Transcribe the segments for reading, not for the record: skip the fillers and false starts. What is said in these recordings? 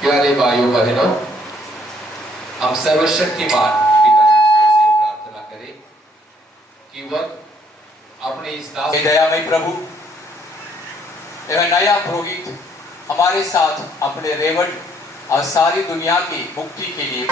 प्यारे भाइयों बहनों, हम सर्वशक्तिमान पिता ईश्वर से प्रार्थना करें कि वह अपने इस दास दयामय प्रभु यह नया पुरोहित हमारे साथ अपने रेवट और सारी दुनिया की मुक्ति के लिए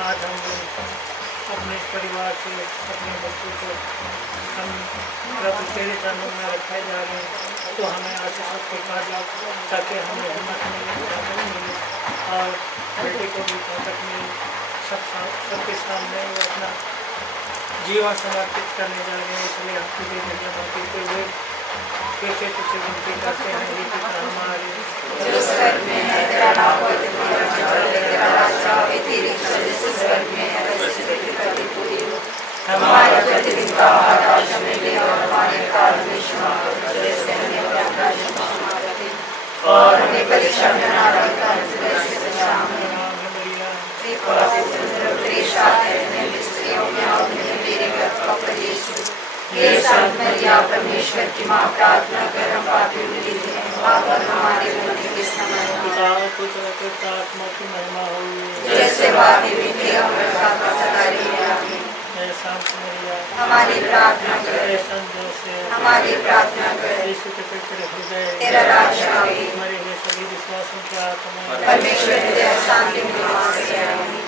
आज हम अपने परिवार से अपने बच्चों को हम प्रभु तेरे चरणों में रखाए जा रहे हैं, तो हमें आशीष के बाद ताकि हमें हिम्मत मिले, मिले और बेटे को भी ताकत मिले। सबके सामने वो अपना जीवन समर्पित करने जा रहे हैं, इसलिए हम तुझे धन्यवाद देते हुए कैसे तुझे विनती करते हैं, हे पिता हमारे जो स्वर्ग में है, तेरा नाम पवित्र तेरा राज्य आवे, तेरी इच्छा जैसे स्वर्ग में है वैसे पृथ्वी पर भी पूरी हो। हमारा प्रतिदिन का आहार आज हमें दे और हमारे अपराध हमें क्षमा कर जैसे हमें अपने अपराधियों को क्षमा करते, और हमें परीक्षा में न डालना वैसे बचा हमें। तेरी शादी में स्त्रियों में और मेरे गर्भ का फल यीशु। हे संत मरिया परमेश्वर की माँ, प्रार्थना कर हम पापी मिलते हैं और हमारे मरने के समय आत्मा की महिमा हो जैसे बातें बीते हमारी प्रार्थना कर, हमारी प्रार्थना कर। तेरा राज्य आवे, परमेश्वर हृदय शांति में निवास करे।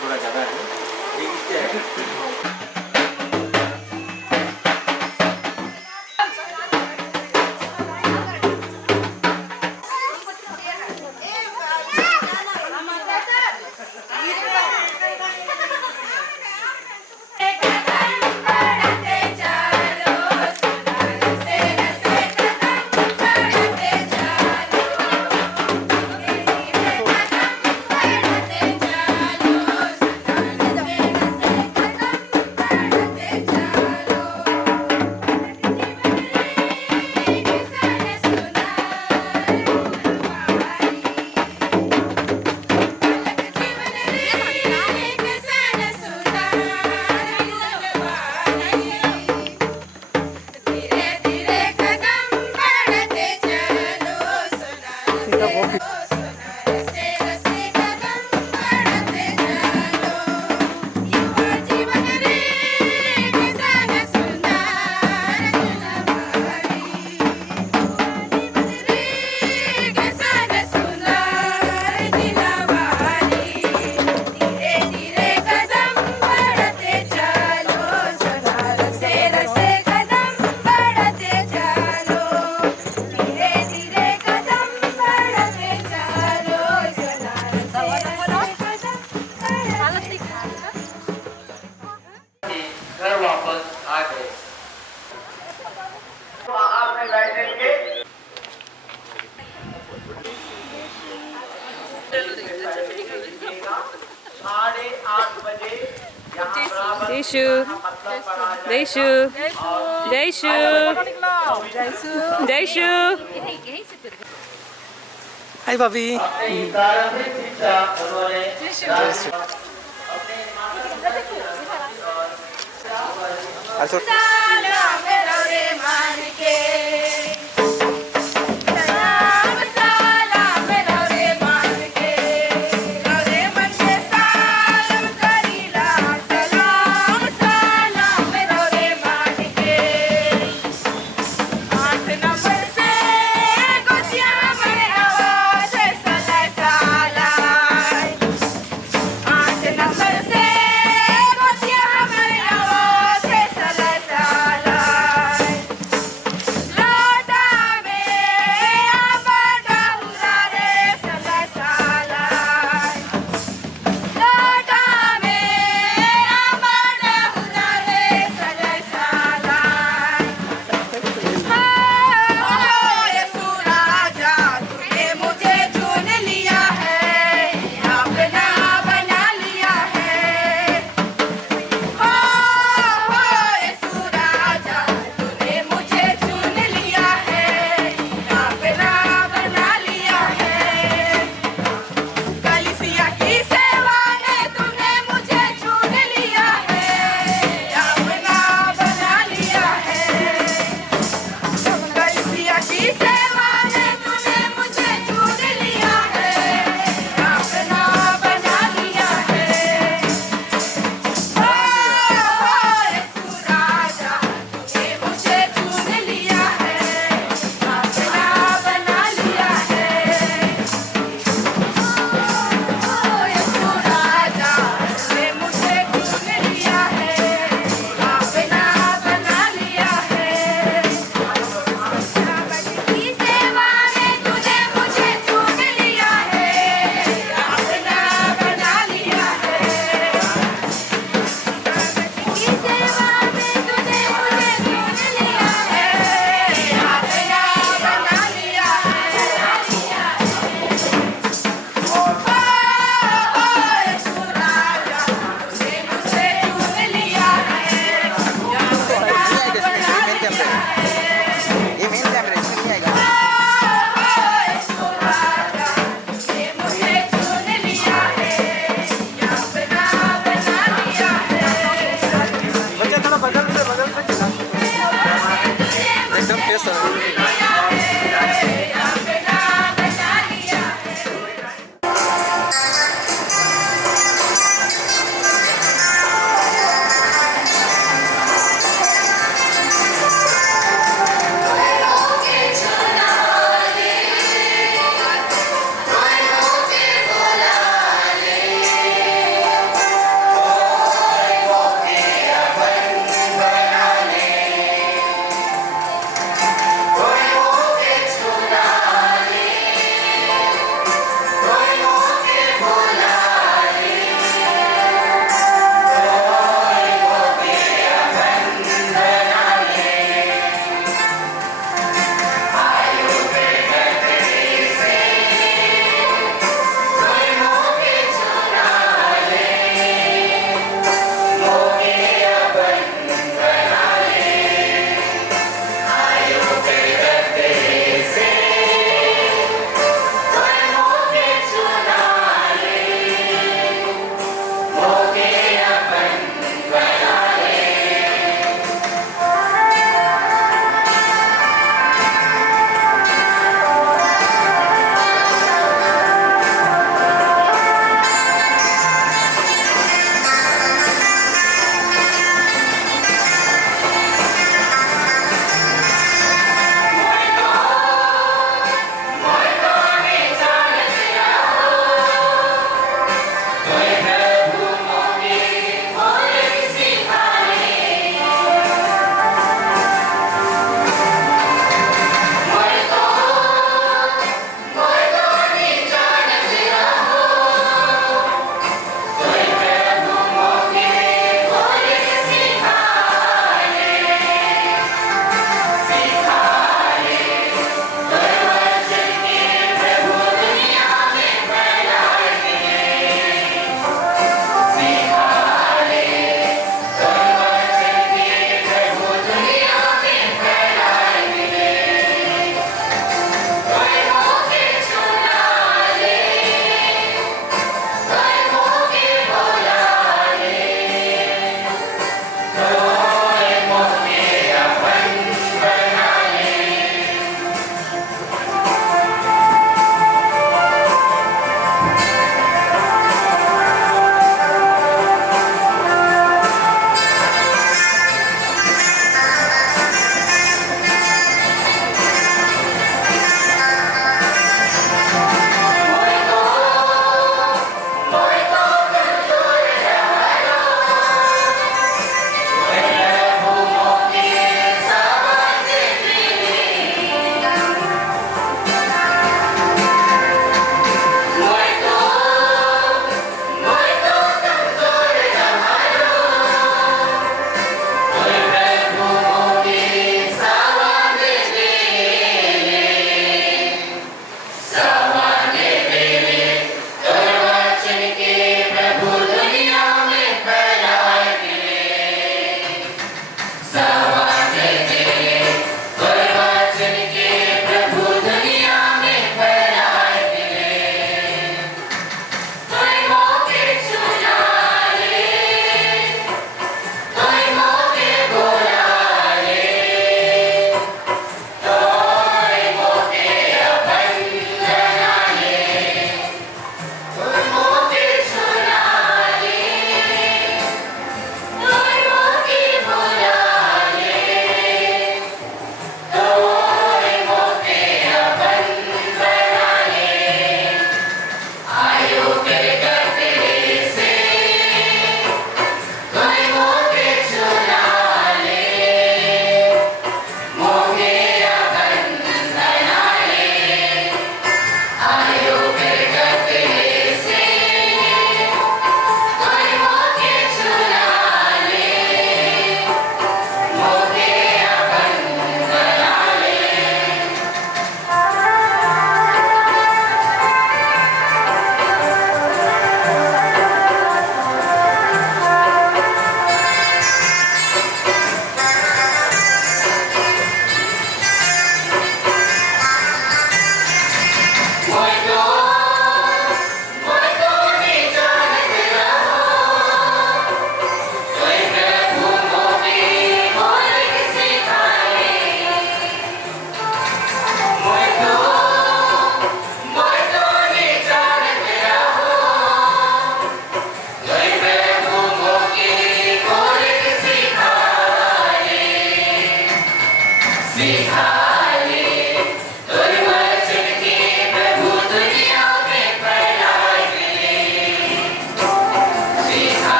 थोड़ा ज़्यादा है। Jaishu, Jaishu, Jaishu, Jaishu. Hi, Bobby. Also.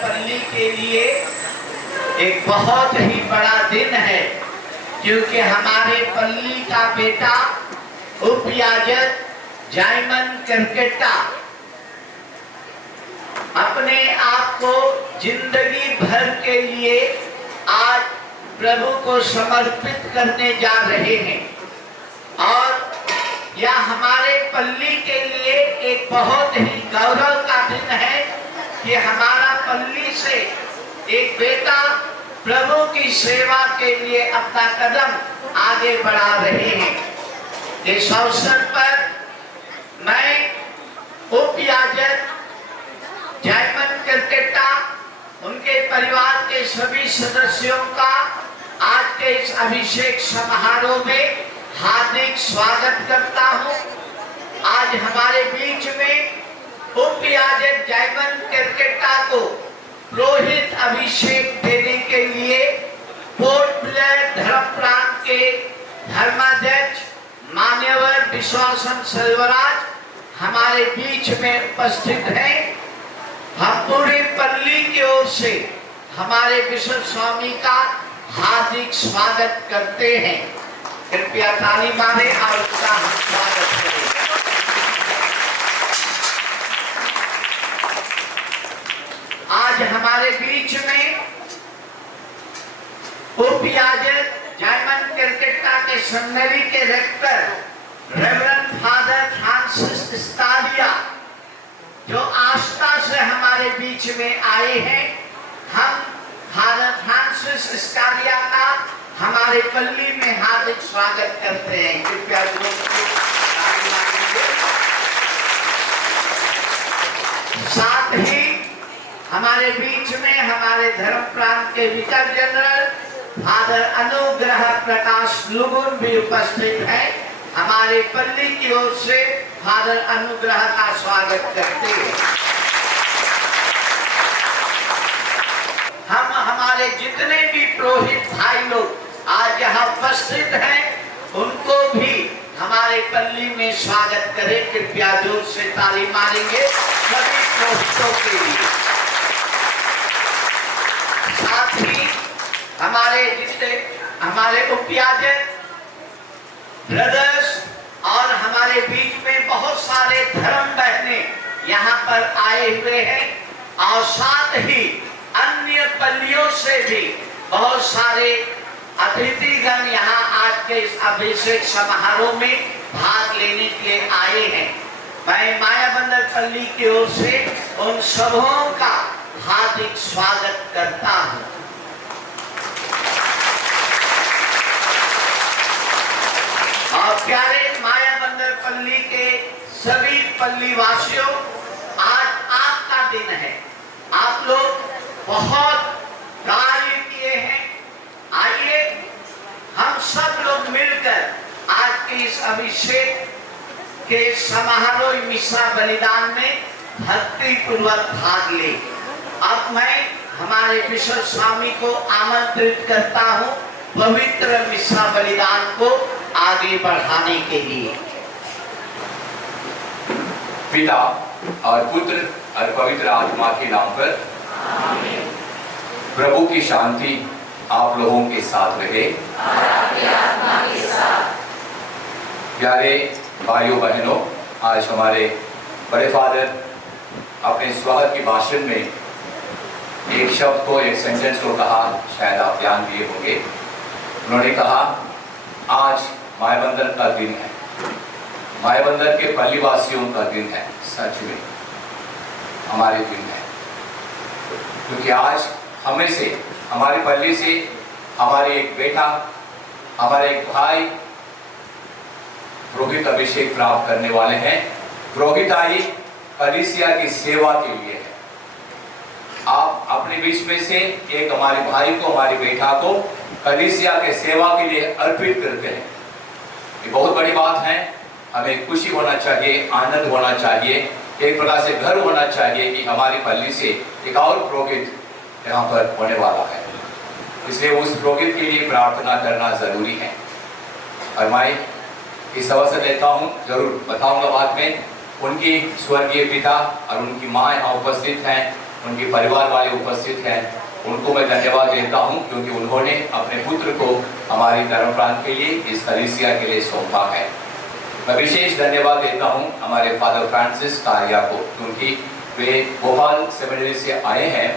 पल्ली के लिए एक बहुत ही बड़ा दिन है, क्योंकि हमारे पल्ली का बेटा उपयाजक जायमन करकेट्टा अपने आप को जिंदगी भर के लिए आज प्रभु को समर्पित करने जा रहे हैं। और यह हमारे पल्ली के लिए एक बहुत ही गौरव का दिन है कि हमारा पल्ली से एक बेटा प्रभु की सेवा के लिए अपना कदम आगे बढ़ा रहे हैं। इस अवसर पर मैं उपयाजक जायमन करकेट्टा, उनके परिवार के सभी सदस्यों का आज के इस अभिषेक समारोह में हार्दिक स्वागत करता हूं। आज हमारे बीच में उपयाजक जायमन करकेट्टा को पुरोहित अभिषेक देने के लिए पोर्ट ब्लेयर धर्म प्रांत के धर्माध्यक्ष मान्यवर विश्वासन सेल्वराज हमारे बीच में उपस्थित हैं। हम पूरी पल्ली की ओर से हमारे बिशप स्वामी का हार्दिक स्वागत करते हैं। कृपया ताली मारें और उसका हम स्वागत करें। आज हमारे बीच में उपयाजक जायमन करकेट्टा के सेमिनरी के रेक्टर रेवरेंड फादर फ्रांसिस स्टालिया जो आस्था से हमारे बीच में आए हैं। हम फादर फ्रांसिस स्टालिया का हमारे पल्ली में हार्दिक स्वागत करते हैं। कृपया साथ ही हमारे बीच में हमारे धर्म प्रांत के विकार जनरल फादर अनुग्रह प्रकाश लुगुन भी उपस्थित हैं। हमारे पल्ली की ओर से फादर अनुग्रह का स्वागत करते हैं। हम हमारे जितने भी पुरोहित भाई लोग आज यहाँ उपस्थित हैं, उनको भी हमारे पल्ली में स्वागत करें। कृपया जोर से ताली मारेंगे सभी पुरोहितों के लिए। साथ ही हमारे उपयाजक ब्रदर्स और हमारे बीच में बहुत सारे धर्म बहने यहाँ पर आए हुए हैं और साथ ही अन्य पल्लियों से भी बहुत सारे अतिथिगण यहाँ आज के इस अभिषेक समारोह में भाग लेने के लिए आए हैं। मैं मायाबंदर पल्ली की ओर से उन सबों का हार्दिक स्वागत करता हूँ। और प्यारे मायाबंदर पल्ली के सभी पल्ली वासियों, आज आपका दिन है। आप लोग बहुत कार्य किए हैं। आइए हम सब लोग मिलकर आज के इस अभिषेक के समारोह मिसा बलिदान में भक्ति पूर्वक भाग ले। अब मैं हमारे विश्व स्वामी को आमंत्रित करता हूँ पवित्र मिस्सा बलिदान को आगे बढ़ाने के लिए। पिता और पुत्र और पवित्र आत्मा के नाम पर आमीन। प्रभु की शांति आप लोगों के साथ रहे। प्यारे भाइयों बहनों, आज हमारे बड़े फादर अपने स्वागत के भाषण में एक शब्द को, एक सेंटेंस को कहा, शायद आप ध्यान दिए होंगे। उन्होंने कहा आज मायाबंदर का दिन है, मायाबंदर के पल्लीवासियों का दिन है। सच में हमारे दिन है, क्योंकि आज हमें से, हमारे पल्ली से हमारे एक बेटा, हमारे एक भाई पुरोहित अभिषेक प्राप्त करने वाले हैं। पुरोहिताई कलीसिया की सेवा के लिए है। आप अपने बीच में से एक हमारे भाई को, हमारे बेटा को कलीसिया के सेवा के लिए अर्पित करते हैं। ये बहुत बड़ी बात है। हमें खुशी होना चाहिए, आनंद होना चाहिए, एक प्रकार से गर्व होना चाहिए कि हमारी पल्ली से एक और पुरोहित यहाँ पर होने वाला है। इसलिए उस पुरोहित के लिए प्रार्थना करना जरूरी है। और मैं इस अवसर लेता हूँ, जरूर बताऊंगा बाद में, उनकी स्वर्गीय पिता और उनकी माँ यहाँ उपस्थित हैं, उनके परिवार वाले उपस्थित हैं। उनको मैं धन्यवाद देता हूँ क्योंकि उन्होंने अपने पुत्र को हमारी धर्म प्रांत के लिए, इस कलीसिया के लिए सौंपा है। मैं विशेष धन्यवाद देता हूँ हमारे फादर फ्रांसिस कारिया को, क्योंकि वे भोपाल सेमिनरी से आए हैं।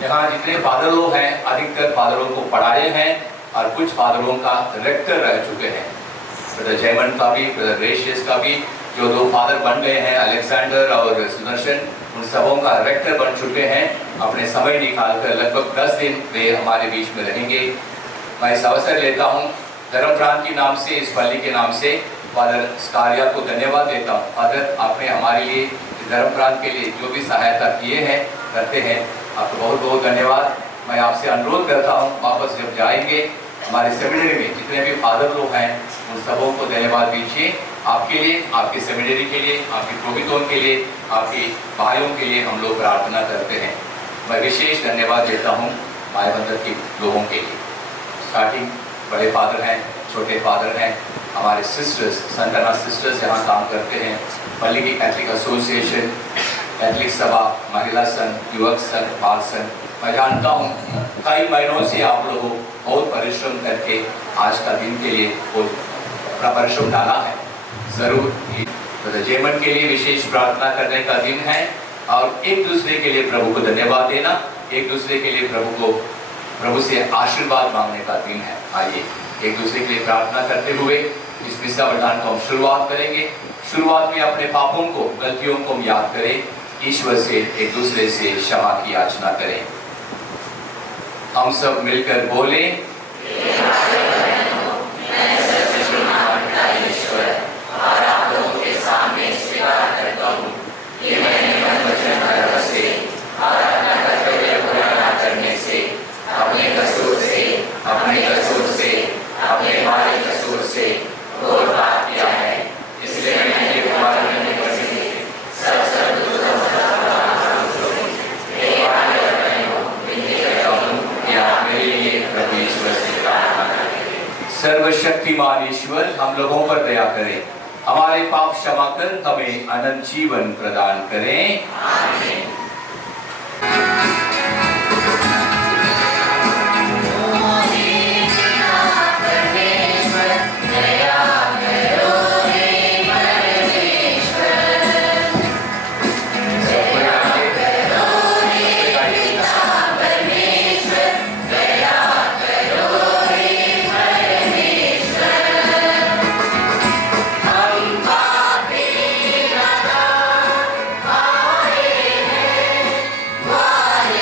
यहाँ जितने फादर लोग हैं, अधिकतर फादरों को पढ़ाए हैं और कुछ फादरों का रेक्टर रह चुके हैं। ब्रदर जयमन का भी, ब्रदर रेशियस का भी, जो दो फादर बन गए हैं, अलेक्जेंडर और सुदर्शन, उन सबों का रेक्टर बन चुके हैं। अपने समय निकालकर लगभग 10 दिन वे हमारे बीच में रहेंगे। मैं इस अवसर लेता हूँ धर्म प्रांत के नाम से, इस पल्ली के नाम से फादर स्कारिया को धन्यवाद देता हूँ। फादर, आपने हमारे लिए, धर्म प्रांत के लिए जो भी सहायता किए हैं, करते हैं, आपको बहुत बहुत धन्यवाद। मैं आपसे अनुरोध करता हूँ, वापस जब जाएंगे हमारे सेमिनरी में जितने भी फादर लोग हैं, उन सबों को धन्यवाद दीजिए। आपके लिए, आपके सेमिनरी के लिए, आपके पुरोहितों के लिए, आपके भाइयों के लिए हम लोग प्रार्थना करते हैं। मैं विशेष धन्यवाद देता हूँ मायाबंदर के लोगों के लिए। स्टार्टिंग बड़े फादर हैं, छोटे फादर हैं, हमारे सिस्टर्स, संताना सिस्टर्स यहाँ काम करते हैं। पल्ली की कैथलिक एसोसिएशन, कैथलिक सभा, महिला संघ, युवक संघ, बाल संघ, मैं जानता हूँ कई महीनों से आप लोगों बहुत परिश्रम करके आज का दिन के लिए अपना परिश्रम डाला है। जरूर ब्रदर जेमन के लिए विशेष प्रार्थना करने का दिन है और एक दूसरे के लिए प्रभु को धन्यवाद देना, एक दूसरे के लिए प्रभु से आशीर्वाद मांगने का दिन है। आइए एक दूसरे के लिए प्रार्थना करते हुए इस मिस्सा बलिदान को हम शुरुआत करेंगे। शुरुआत में अपने पापों को, गलतियों को हम याद करें, ईश्वर से, एक दूसरे से क्षमा की याचना करें। हम सब मिलकर बोले, और आप लोगों के सामने स्वीकार करता हूँ कि मैंने मन, वचन और कर्म से और अपना कर्तव्य पूरा न करने से, अपने कसूर से, अपने भारी कसूर से घोर पाप किया है। इसलिए मैंने तुम्हारे मन में सब सर्वशक्तिमान ईश्वर हम लोगों पर दया करें, हमारे पाप क्षमा कर हमें अनंत जीवन प्रदान करें। आमीन। Hare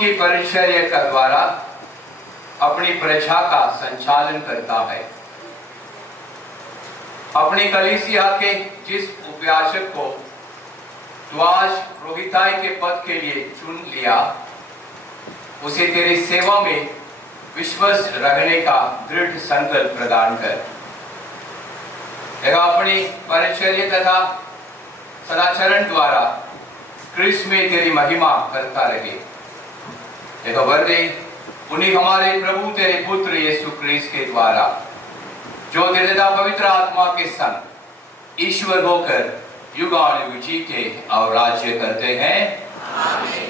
की परिचर्या का द्वारा अपनी प्रजा का संचालन करता है। अपनी कलीसिया के जिस उपयाचक को द्वाज रोहिताई के पद के लिए चुन लिया, उसे तेरी सेवा में विश्वास रखने का दृढ़ संकल्प प्रदान कर। अपनी परिचर्या तथा सदाचरण द्वारा क्रिस्त में तेरी महिमा करता रहे। वर दे उन्हीं हमारे प्रभु तेरे पुत्र यीशु क्रिस्त के द्वारा, जो तेरे पवित्र आत्मा के संग ईश्वर होकर युगानुयुग जीते और राज्य करते हैं। आमीन।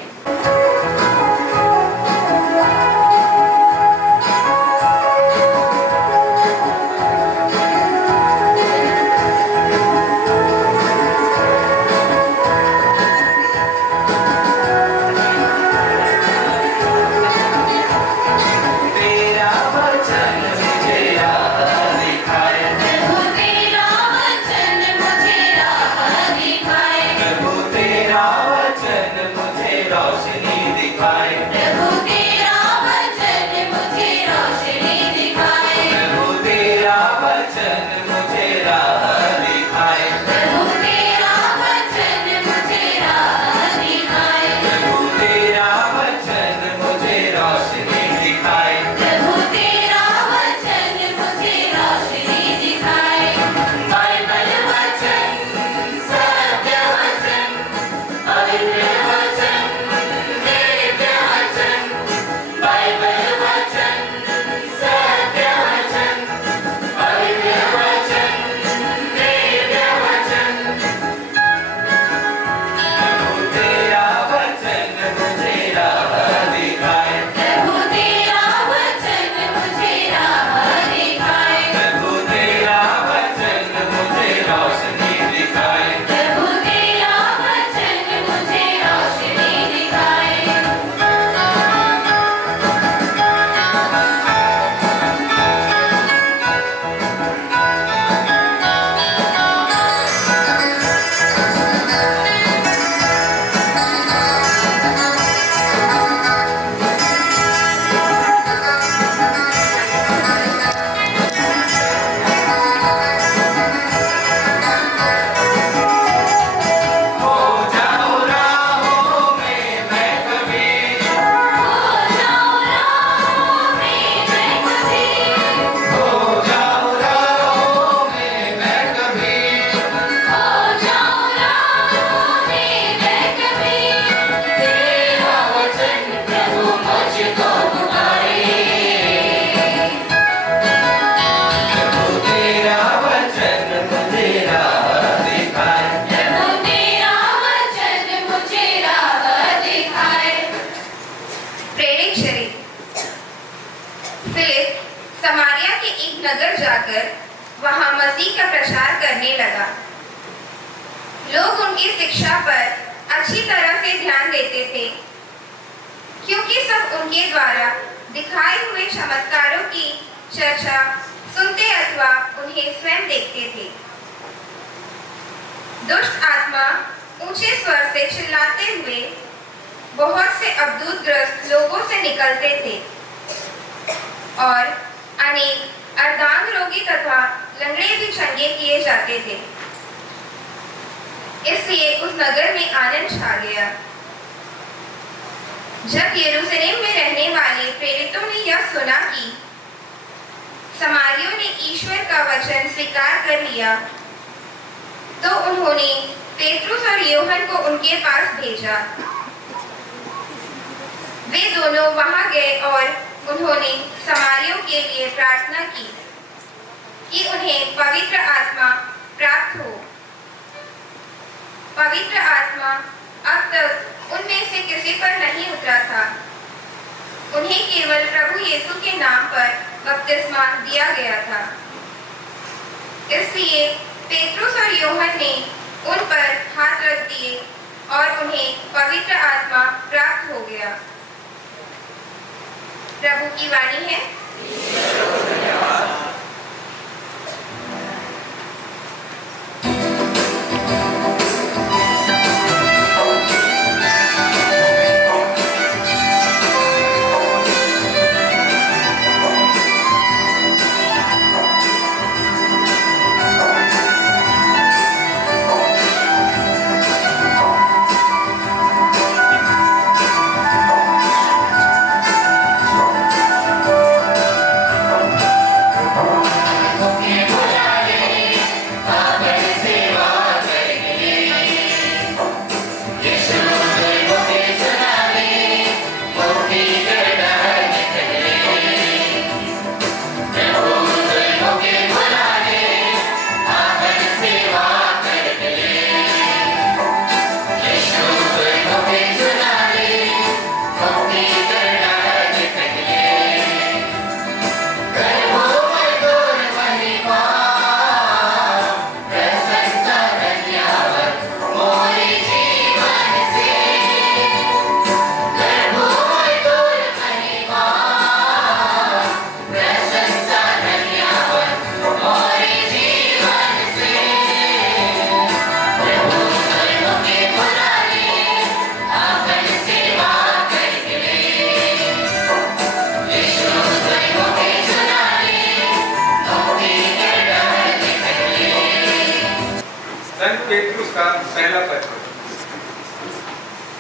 पेट्रुस का पहला पत्र।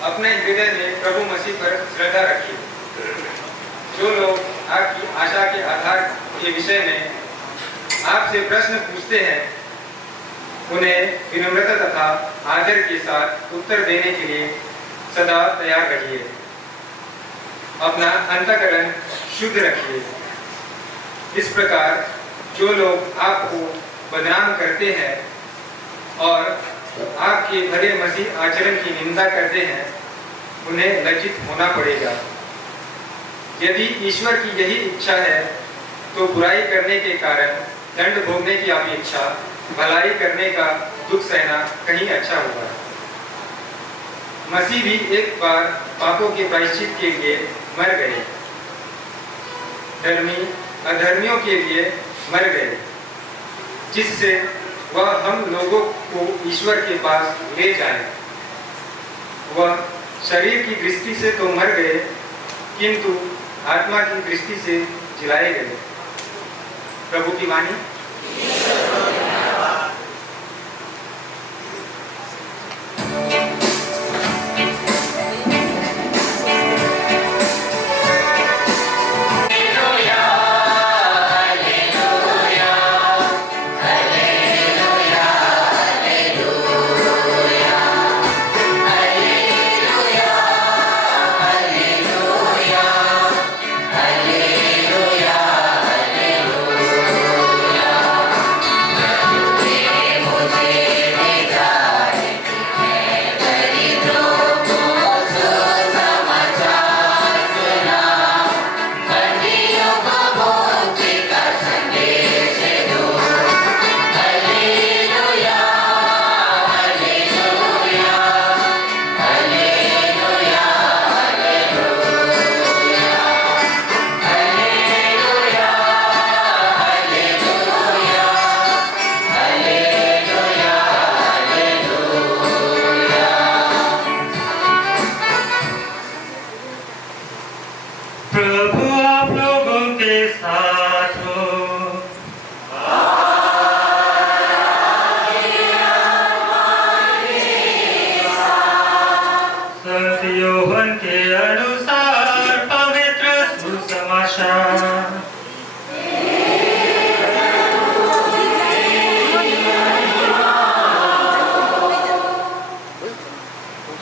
अपने हृदय में प्रभु मसीह पर श्रद्धा रखिए। जो लोग आपकी आशा के आधार के विषय में आपसे प्रश्न पूछते हैं, उन्हें विनम्रता तथा आदर के साथ उत्तर देने के लिए सदा तैयार रखिए। अपना अंतःकरण शुद्ध रखिए। इस प्रकार जो लोग आपको बदनाम करते हैं और आपके भले मसीह आचरण की निंदा करते हैं, उन्हें लज्जित होना पड़ेगा। यदि ईश्वर की यही इच्छा है तो बुराई करने के कारण दंड भोगने की अपेक्षा भलाई करने का दुख सहना कहीं अच्छा होगा। मसीह भी एक बार पापों के प्रायश्चित के लिए मर गए, धर्मी अधर्मियों के लिए मर गए, जिससे वह हम लोगों को ईश्वर के पास ले जाए। वह शरीर की दृष्टि से तो मर गए, किंतु आत्मा की दृष्टि से जिलाए गए। प्रभु की वाणी।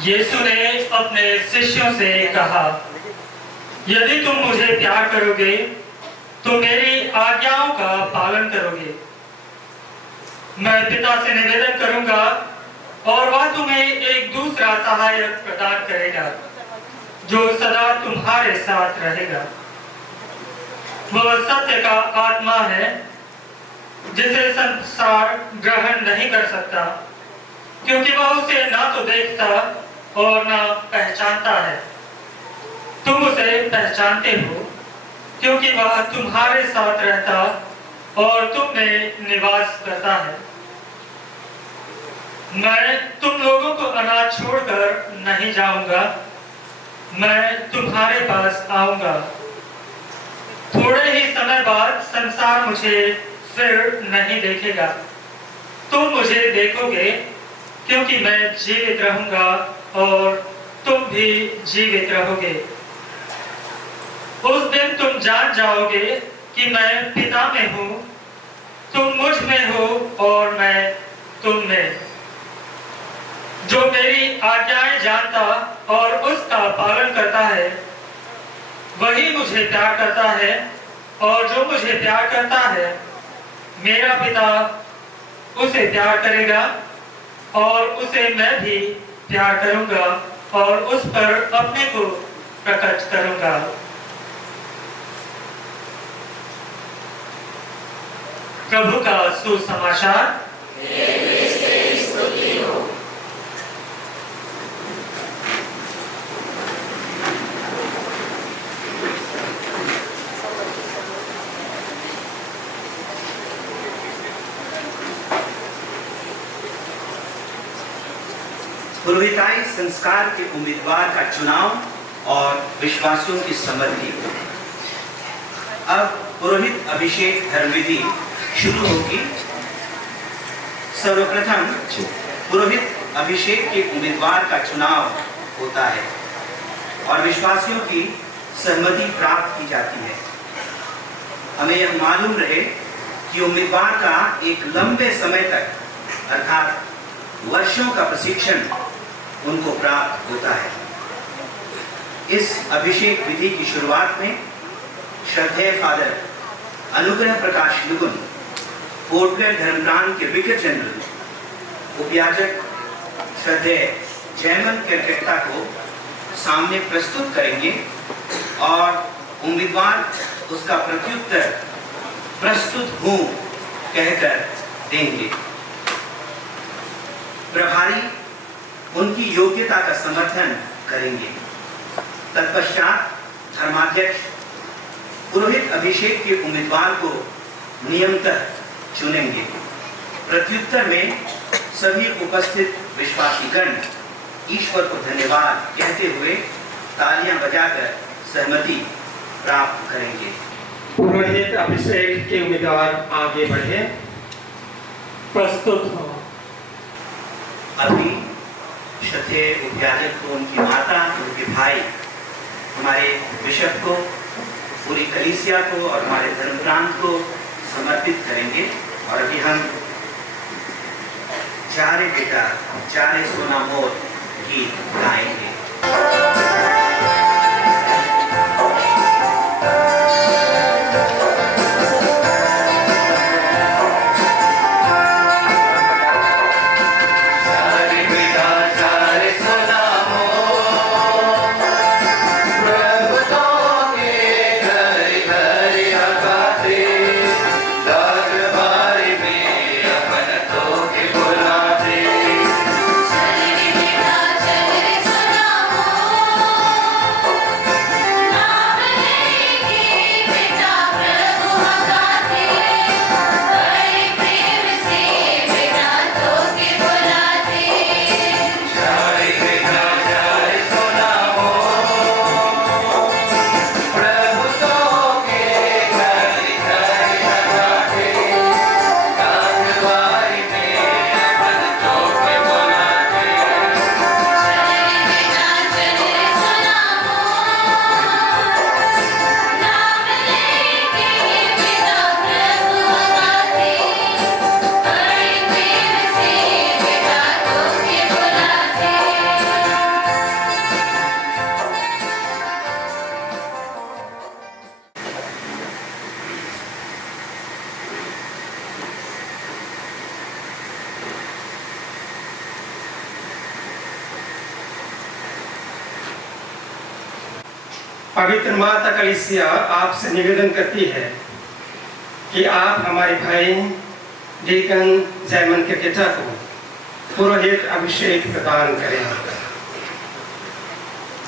यीशु ने अपने शिष्यों से कहा, यदि तुम मुझे प्यार करोगे तो मेरी आज्ञाओं का पालन करोगे। मैं पिता से निवेदन करूंगा और वह तुम्हें एक दूसरा सहायक प्रदान करेगा जो सदा तुम्हारे साथ रहेगा। वह सत्य का आत्मा है जिसे संसार ग्रहण नहीं कर सकता, क्योंकि वह उसे ना तो देखता और ना पहचानता है। तुम उसे पहचानते हो क्योंकि वह तुम्हारे साथ रहता और तुम में निवास करता है। मैं तुम लोगों को अनाथ छोड़कर नहीं जाऊंगा, मैं तुम्हारे पास आऊंगा। थोड़े ही समय बाद संसार मुझे फिर नहीं देखेगा, तुम मुझे देखोगे क्योंकि मैं जीवित रहूंगा और तुम भी जीवित रहोगे। उस दिन तुम जान जाओगे कि मैं पिता में हूं, तुम मुझ में हो और मैं तुम में। जो मेरी आज्ञाएं जानता और उसका पालन करता है, वही मुझे प्यार करता है, और जो मुझे प्यार करता है, मेरा पिता उसे प्यार करेगा और उसे मैं भी प्यार करूंगा और उस पर अपने को प्रकट करूंगा। प्रभु का सुसमाचार। पुरोहिताई संस्कार के उम्मीदवार का चुनाव और विश्वासियों की समृद्धि। अब पुरोहित अभिषेक धर्मविधि शुरू होगी। सर्वप्रथम पुरोहित अभिषेक के उम्मीदवार का चुनाव होता है और विश्वासियों की सहमति प्राप्त की जाती है। हमें यह मालूम रहे कि उम्मीदवार का एक लंबे समय तक अर्थात वर्षों का प्रशिक्षण उनको प्राप्त होता है। इस अभिषेक विधि की शुरुआत में श्रद्धेय फादर अनुग्रह प्रकाश लुगुन पोर्ट ब्लेयर धर्मदान के विकार जनरल उपयाजक श्रद्धेय जयमन केरकेट्टा को सामने प्रस्तुत करेंगे और उम्मीदवार उसका प्रत्युत्तर प्रस्तुत हूं कहकर देंगे। प्रभारी उनकी योग्यता का समर्थन करेंगे। तत्पश्चात धर्माध्यक्ष पुरोहित अभिषेक के उम्मीदवार को नियमतः चुनेंगे। प्रत्युत्तर में सभी उपस्थित विश्वासीगण ईश्वर को धन्यवाद कहते हुए तालियां बजाकर सहमति प्राप्त करेंगे। पुरोहित अभिषेक के उम्मीदवार आगे बढ़े। प्रस्तुत हो। अभी श्रद्धेय उपयाजक को, उनकी माता, उनके भाई, हमारे बिशप को, पूरी कलीसिया को और हमारे धर्म प्रांत को समर्पित करेंगे। और अभी हम चारे बेटा चारे सोना मोर गीत गाएंगे। पवित्र माता कलीसिया आपसे निवेदन करती है कि आप हमारे भाई डीकन जयमन केरकेट्टा को पुरोहित अभिषेक प्रदान करें।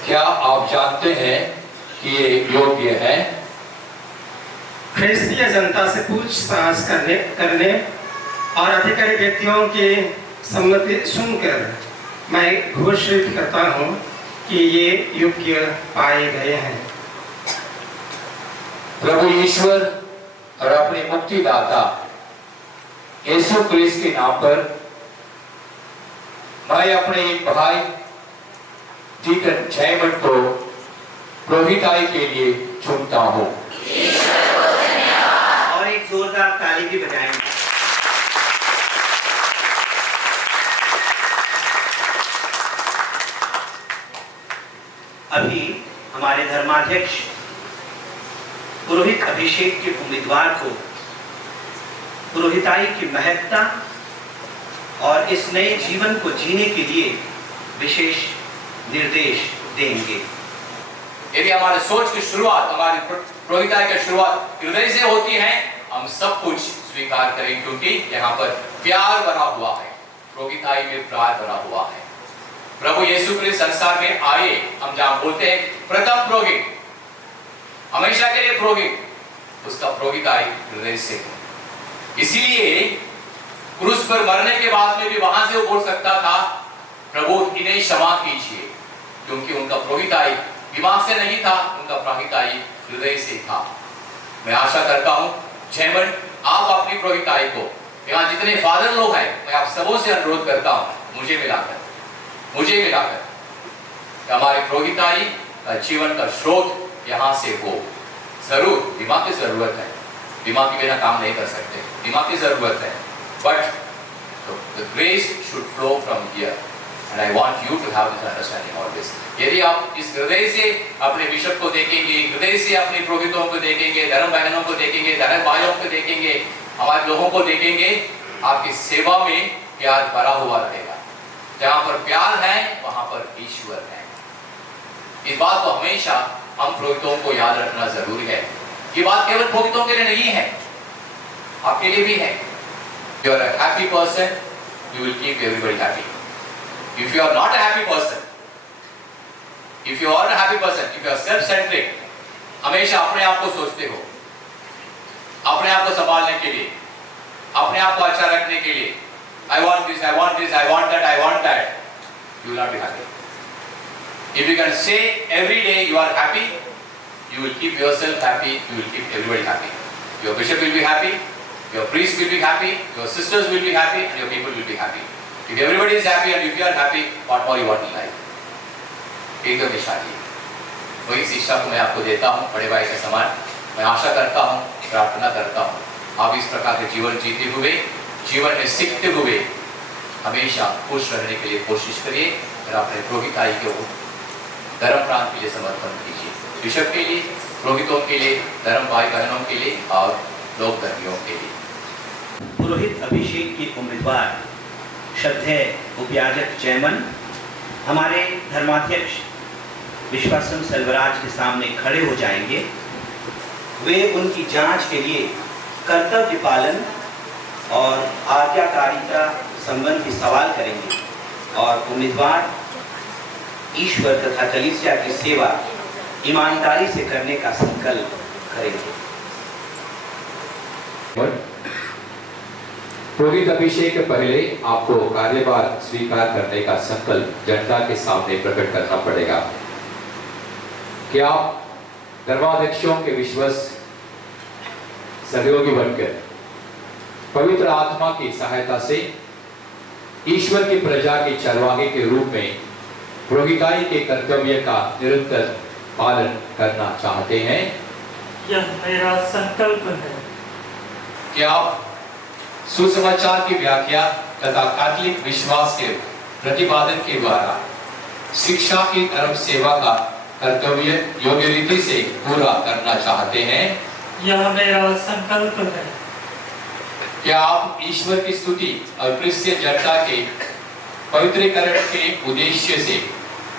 क्या आप जानते हैं कि ये योग्य है? ख्रिस्तीय जनता से पूछताछ करने और अधिकारी व्यक्तियों की सम्मति सुनकर मैं घोषित करता हूं कि ये योग्य पाए गए हैं। प्रभु ईश्वर और अपने मुक्तिदाता यीशु क्रिस्त के नाम पर मैं अपने एक भाई डीकन जयमन को पुरोहिताई के लिए चुनता हूँ। और एक जोरदार ताली भी बजाएंगे। अभी हमारे धर्माध्यक्ष पुरोहित अभिषेक के उम्मीदवार को पुरोहिताई की महत्ता और इस नए जीवन को जीने के लिए विशेष निर्देश देंगे। यदि हमारे सोच की शुरुआत, हमारी पुरोहिताई की शुरुआत हृदय से होती है, हम सब कुछ स्वीकार करें, क्योंकि यहाँ पर प्यार बना हुआ है। पुरोहिताई में प्यार बना हुआ है। प्रभु यीशु क्रिस्त संसार में आए, हम जहाँ बोलते हैं प्रथम पुरोहित, हमेशा के लिए पुरोहित, उसका पुरोहिताई हृदय से। इसीलिए क्रूस पर मरने के बाद में भी वहां से वो बोल सकता था, प्रभु इन्हें क्षमा कीजिए, क्योंकि उनका पुरोहिताई दिमाग से नहीं था, उनका पुरोहिताई हृदय से था। मैं आशा करता हूं जयमन, आप अपनी पुरोहिताई को, यहाँ जितने फादर लोग हैं, मैं आप सबों से अनुरोध करता हूं मुझे मिलाकर हमारे पुरोहिताई का जीवन का स्रोत यहाँ से हो। जरूर बीमा की जरूरत है, बीमा के बिना काम नहीं कर सकते, बीमा की जरूरत है, but the grace should flow from here, and I want you to have this understanding always. यदि आप इस हृदय से अपने बिशप को देखेंगे, हृदय से अपने पुरोहितों को देखेंगे, धर्म बहनों को देखेंगे, धर्म भाइयों को देखेंगे, हमारे लोगों को देखेंगे, आपकी सेवा में प्यार भरा हुआ रहेगा। जहाँ पर प्यार है वहाँ पर ईश्वर है। इस बात को हमेशा हम पुरोहितों को याद रखना जरूरी है। ये बात केवल पुरोहितों के लिए नहीं है, आपके लिए भी है। You are a happy person, you will keep everybody happy. If you are not a happy person, if you are a happy person, if you are self-centric, हमेशा अपने आप को सोचते हो, अपने आप को संभालने के लिए, अपने आप को अच्छा रखने के लिए, I want this, I want this, I want that, I want that, you will not be happy. If you can say every day you are happy, you will keep yourself happy, you will keep everybody happy. Your bishop will be happy, your priest will be happy, your sisters will be happy, and your people will be happy. If everybody is happy and if you are happy, what more you want in life? एकदम निशानी वही शिक्षा को मैं आपको देता हूँ बड़े भाई के समान। मैं आशा करता हूँ, प्रार्थना करता हूँ, आप इस प्रकार के जीवन जीते हुए, जीवन में सीखते हुए हमेशा खुश रहने के लिए कोशिश करिए और अपने पुरोहिताई के धर्म प्रांत के लिए समर्पण कीजिए, बिशप के लिए, पुरोहितों के लिए, धर्म भाई बहनों के लिए और लोक धर्मियों के लिए। पुरोहित अभिषेक के उम्मीदवार श्रद्धेय उपयाजक जयमन हमारे धर्माध्यक्ष विश्वासम सेल्वराज के सामने खड़े हो जाएंगे। वे उनकी जांच के लिए कर्तव्य पालन और आज्ञाकारिता संबंधी सवाल करेंगे और उम्मीदवार ईश्वर तथा कलीसिया की सेवा ईमानदारी से करने का संकल्प करेंगे। पुरोहित अभिषेक के पहले आपको कार्यभार स्वीकार करने का संकल्प जनता के सामने प्रकट करना पड़ेगा कि आप धर्माध्यक्षों के विश्वास सहयोगी बनकर पवित्र आत्मा की सहायता से ईश्वर की प्रजा के चरवाहे के रूप में पुरोहिताई के कर्तव्य का निरंतर पालन करना चाहते हैं। यह मेरा संकल्प है कि आप सुसमाचार की व्याख्या तथा कैथोलिक विश्वास के प्रतिपादन के द्वारा शिक्षा की धर्म सेवा का कर्तव्य योग्य रीति से पूरा करना चाहते हैं। यह मेरा संकल्प है कि आप ईश्वर की स्तुति और क्रिश्चियन जनता के पवित्रीकरण के उद्देश्य से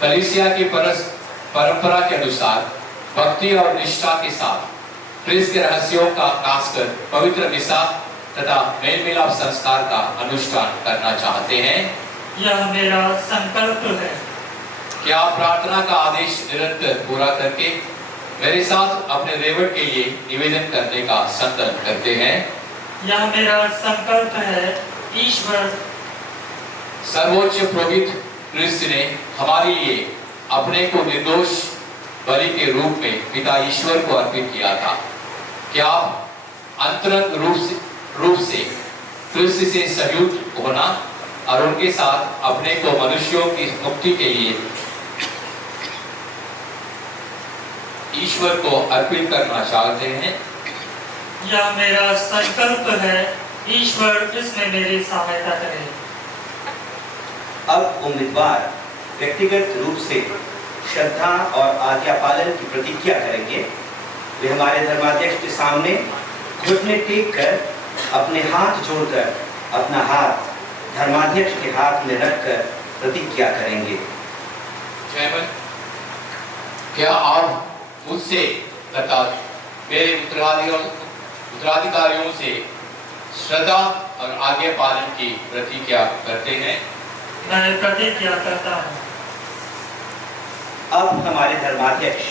कलीसिया की परंपरा के अनुसार भक्ति और निष्ठा के साथ क्रिस्त के रहस्यों का खासकर पवित्र मिसा तथा मेल मिलाप संस्कार का अनुष्ठान करना चाहते हैं। यह मेरा संकल्प है कि आप प्रार्थना का आदेश निरंतर पूरा करके मेरे साथ अपने रेवट के लिए निवेदन करने का संकल्प करते हैं। यह मेरा संकल्प है। ईश्वर सर्वोच्च पुरोहित क्रिस्त ने हमारे लिए अपने को निर्दोष बलि के रूप में पिता ईश्वर को अर्पित किया था कि आप अंतरंग रूप से क्रिस्त से संयुक्त होना और उनके साथ अपने को मनुष्यों की मुक्ति के लिए ईश्वर को अर्पित करना चाहते हैं। यह मेरा संकल्प है। ईश्वर इसमें मेरी सहायता करे। अब उम्मीदवार व्यक्तिगत रूप से श्रद्धा और आज्ञा पालन की प्रतिज्ञा करेंगे। वे हमारे धर्माध्यक्ष के सामने घुटने टेक कर अपने हाथ जोड़कर अपना हाथ धर्माध्यक्ष के हाथ में रखकर प्रतिज्ञा करेंगे। जयमन, क्या आप मुझसे तथा मेरे उत्तराधिकारियों से श्रद्धा और आज्ञा पालन की प्रतिज्ञा करते हैं? मैं प्रतिज्ञा करता हूँ। अब हमारे धर्माध्यक्ष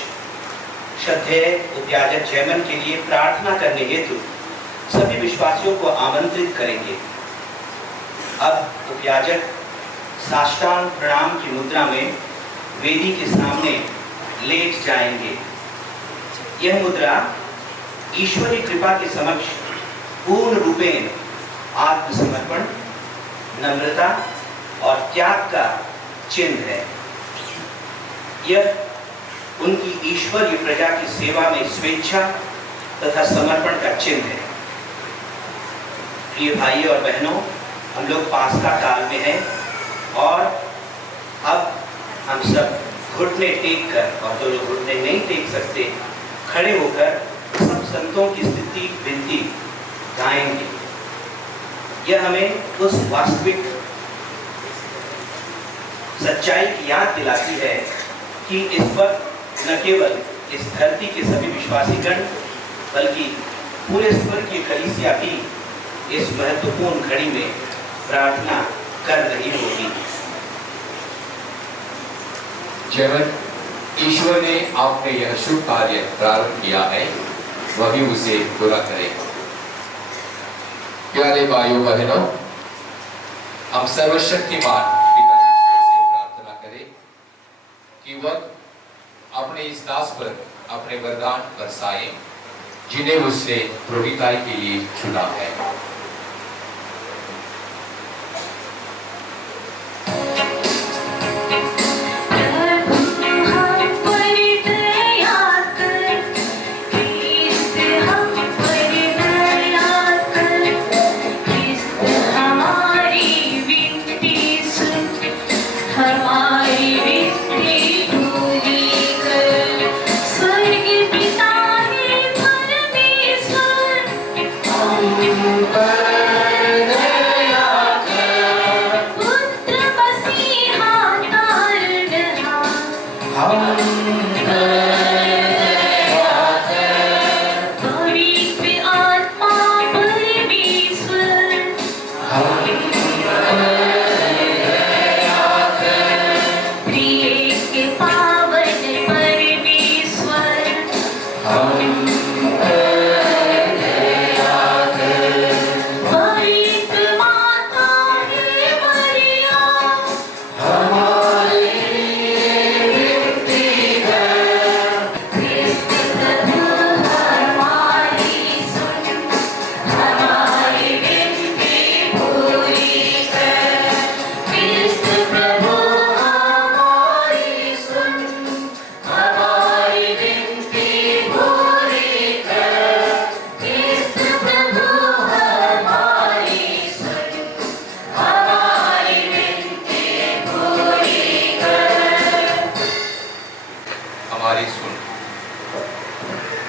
श्रद्धेय उपयाजक जयमन के लिए प्रार्थना करने हेतु सभी विश्वासियों को आमंत्रित करेंगे। अब उपयाजक साष्टांग प्रणाम की मुद्रा में वेदी के सामने लेट जाएंगे। यह मुद्रा ईश्वरीय कृपा के समक्ष पूर्ण रूपेण आत्मसमर्पण, नम्रता और त्याग का चिन्ह है। यह उनकी ईश्वरीय प्रजा की सेवा में स्वेच्छा तथा समर्पण का चिन्ह है। प्रिय भाई और बहनों, हम लोग पास्का काल में हैं और अब हम सब घुटने टेक कर, और जो लोग घुटने नहीं टेक सकते, खड़े होकर सब संतों की स्तुति विनती गाएंगे। यह हमें उस वास्तविक सच्चाई की याद दिलाती है कि इस वक्त न केवल इस धरती के सभी विश्वासीगण बल्कि पूरे स्वर्ग की कलीसिया भी इस महत्वपूर्ण घड़ी में प्रार्थना कर रही होगी। जब ईश्वर ने आपने यह शुभ कार्य प्रारंभ किया है, वही उसे पूरा करेगा। प्यारे भाइयों बहनों, हम सर्वशक्तिमान पिता ईश्वर से प्रार्थना करें कि वह अपने इस दास पर अपने वरदान बरसाए जिन्हें उसने प्रोहिताई के लिए चुना है।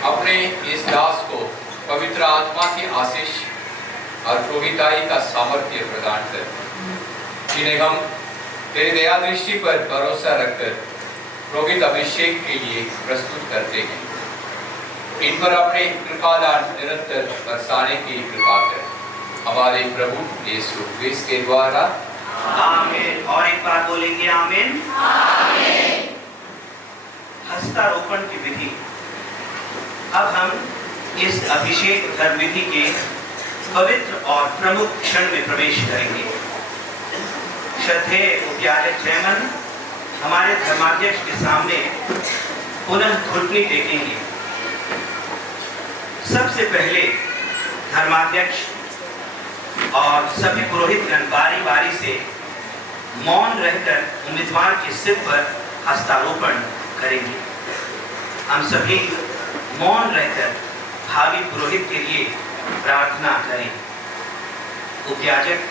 अपने इस दास को पवित्र आत्मा की आशीष और प्रोहिताई का सामर्थ्य प्रदान कर, जिन्हें हम तेरी दया दृष्टि पर भरोसा रखकर प्रोहित अभिषेक के लिए प्रस्तुत करते हैं। इन पर अपने कृपादान निरंतर बरसाने की कृपा कर, हमारे प्रभु यीशु क्रिस्त के द्वारा। आमीन। और एक बार बोलेंगे आमीन। आमीन। हस्तारोपण की विधि। अब हम इस अभिषेक धर्म विधि के पवित्र और प्रमुख क्षण में प्रवेश करेंगे। श्रद्धेय उपयाजक जयमन हमारे धर्माध्यक्ष के सामने पुनः घुटने टेकेंगे। सबसे पहले धर्माध्यक्ष और सभी पुरोहितगण बारी बारी से मौन रहकर उम्मीदवार के सिर पर हस्तारोपण करेंगे। हम सभी मौन रहकर भावी पुरोहित के लिए प्रार्थना करें। उपयाजक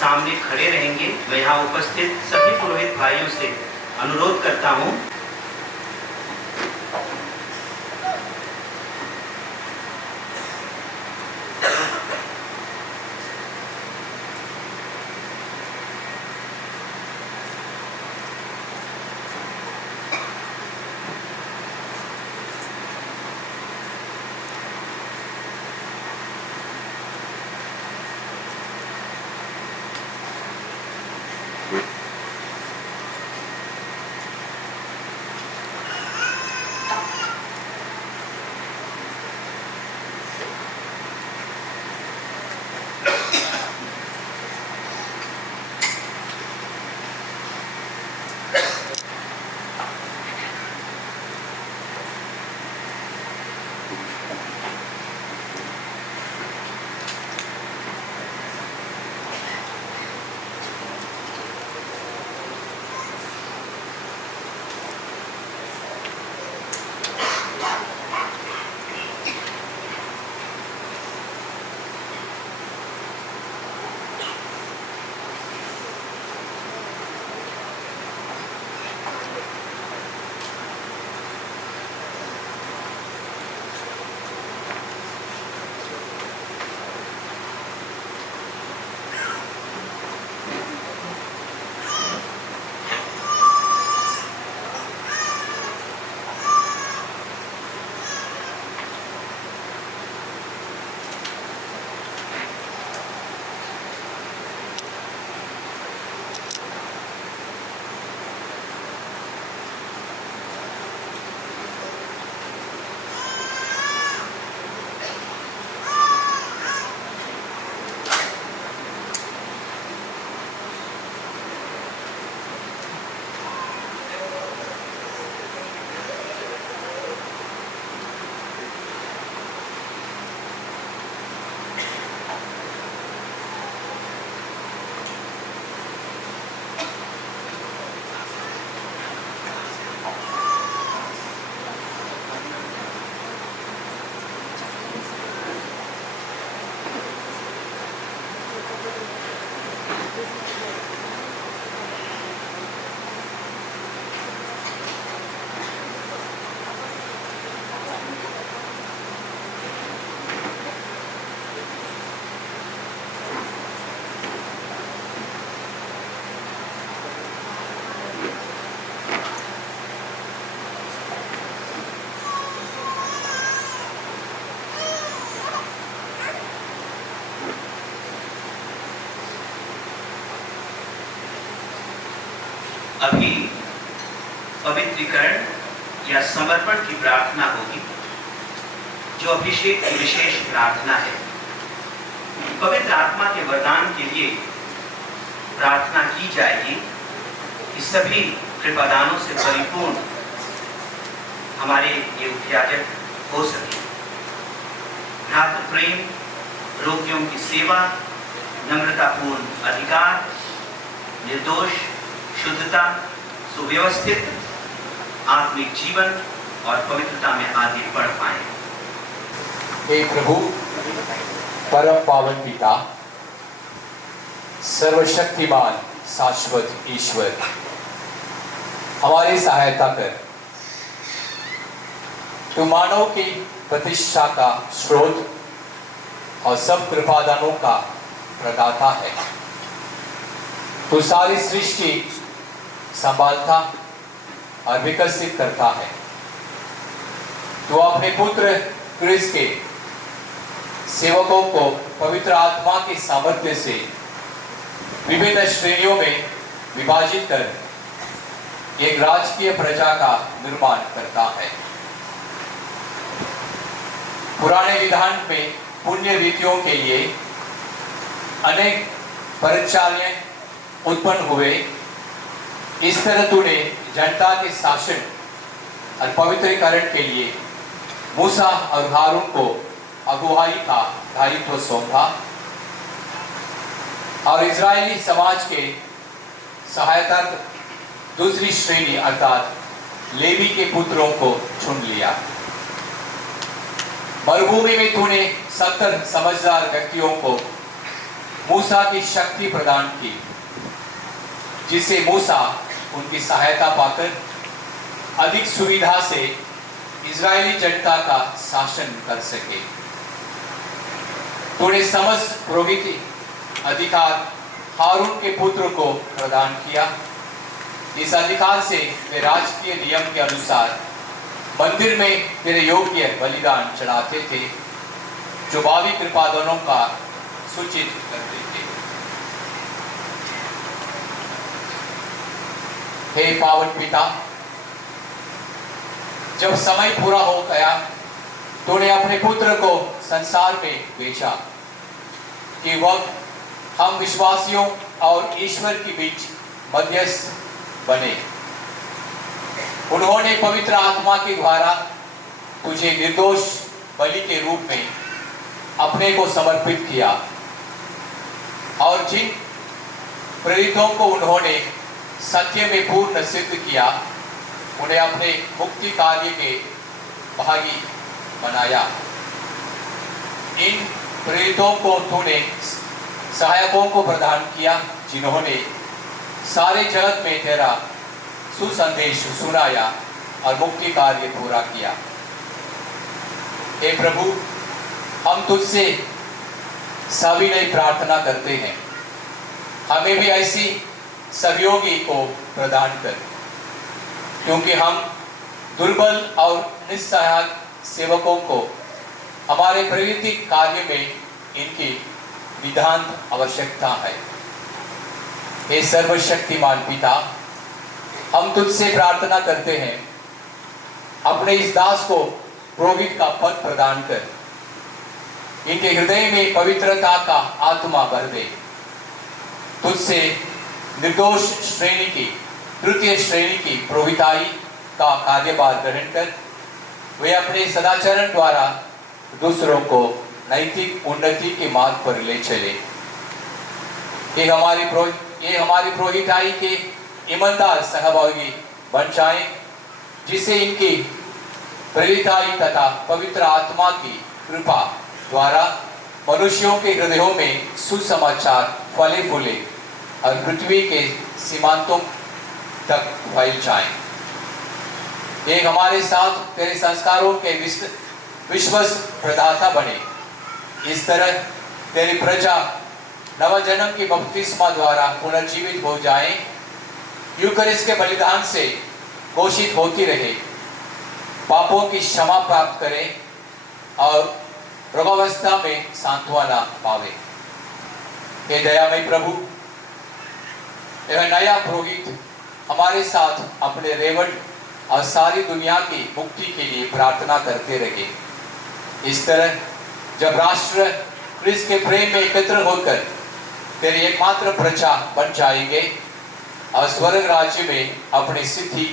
सामने खड़े रहेंगे। मैं यहाँ उपस्थित सभी पुरोहित भाइयों से अनुरोध करता हूँ अभी पवित्रीकरण या समर्पण की प्रार्थना होगी, जो अभिषेक की विशेष प्रार्थना है। पवित्र आत्मा के वरदान के लिए प्रार्थना की जाएगी कि सभी कृपादानों से परिपूर्ण हमारे ये उपयाजक हो सके। भ्रातृ प्रेम, रोगियों की सेवा, नम्रतापूर्ण अधिकार, निर्दोष, शुद्धता, सुव्यवस्थित आत्मिक जीवन और पवित्रता में आगे बढ़ पाए। हे प्रभु, परम पावन पिता, सर्वशक्तिमान शाश्वत ईश्वर, हमारी सहायता कर। तू मानव की प्रतिष्ठा का स्रोत और सब कृपादानों का प्रदाता है। तू सारी सृष्टि संभालता और विकसित करता है। तू अपने पुत्र क्रिस्त के सेवकों को पवित्र आत्मा के सामर्थ्य से विभिन्न श्रेणियों में विभाजित कर एक राजकीय प्रजा का निर्माण करता है। पुराने विधान में पुण्य रीतियों के लिए अनेक परिचालय उत्पन्न हुए। इस तरह तूने जनता के शासन और पवित्रीकरण के लिए मूसा और हारून को अगुवाई का दायित्व सौंपा और इजरायली समाज के सहायता दूसरी श्रेणी अर्थात लेवी के पुत्रों को चुन लिया। मरुभूमि में तूने 70 समझदार व्यक्तियों को मूसा की शक्ति प्रदान की, जिससे मूसा उनकी सहायता पाकर अधिक सुविधा से इजरायली जनता का शासन कर सके। तूने समस्त पुरोहित अधिकार हारून के पुत्र को प्रदान किया। इस अधिकार से वे राजकीय नियम के अनुसार मंदिर में तेरे योग्य बलिदान चढ़ाते थे, जो भावी कृपादानों का सूचित करते थे। हे पावन पिता, जब समय पूरा हो गया, तूने अपने पुत्र को संसार में भेजा कि वह हम विश्वासियों और ईश्वर के बीच मध्यस्थ बने। उन्होंने पवित्र आत्मा के द्वारा तुझे निर्दोष बलि के रूप में अपने को समर्पित किया और जिन प्रेरितों को उन्होंने सत्य में पूर्ण सिद्ध किया, उन्हें अपने मुक्ति कार्य के भागी बनाया। इन प्रेरितों को तूने सहायकों को प्रदान किया, जिन्होंने सारे जगत में तेरा सुसंदेश सुनाया और मुक्ति कार्य पूरा किया। हे प्रभु, हम तुझसे सविनय प्रार्थना करते हैं, हमें भी ऐसी सहयोगी को प्रदान कर, क्योंकि हम दुर्बल और निस्सहाय सेवकों को हमारे प्रवृत्ति कार्य में इनकी नितांत आवश्यकता है। हे सर्वशक्तिमान पिता, हम तुझसे प्रार्थना करते हैं, अपने इस दास को पुरोहित का पद प्रदान कर, इनके हृदय में पवित्रता का आत्मा भर दे। तुझसे निर्दोष श्रेणी की, तृतीय श्रेणी की पुरोहिताई का कार्यभार ग्रहण कर वे अपने सदाचरण द्वारा दूसरों को नैतिक उन्नति के मार्ग पर ले चले। ये हमारी पुरोहिताई के ईमानदार सहभागी बन जाएं, जिससे इनकी प्रेरिताई तथा पवित्र आत्मा की कृपा द्वारा मनुष्यों के हृदयों में सुसमाचार फले फूले और पृथ्वी के सीमांतों तक फैल जाएं। एक हमारे साथ तेरे संस्कारों के विश्वास प्रदाता बने। इस तरह तेरी प्रजा नवजन्म की बपतिस्मा द्वारा पुनर्जीवित हो जाए, यूकरिस्ट के बलिदान से घोषित होती रहे, पापों की क्षमा प्राप्त करें और रोगावस्था में सांत्वना पावे। हे दयामय प्रभु, यह नया पुरोहित हमारे साथ अपने रेवट और सारी दुनिया की मुक्ति के लिए प्रार्थना करते रहे। इस तरह जब राष्ट्र क्रिस्त के प्रेम में एकत्र होकर तेरी एकमात्र प्रजा बन जाएंगे और स्वर्ग राज्य में अपनी सिद्धि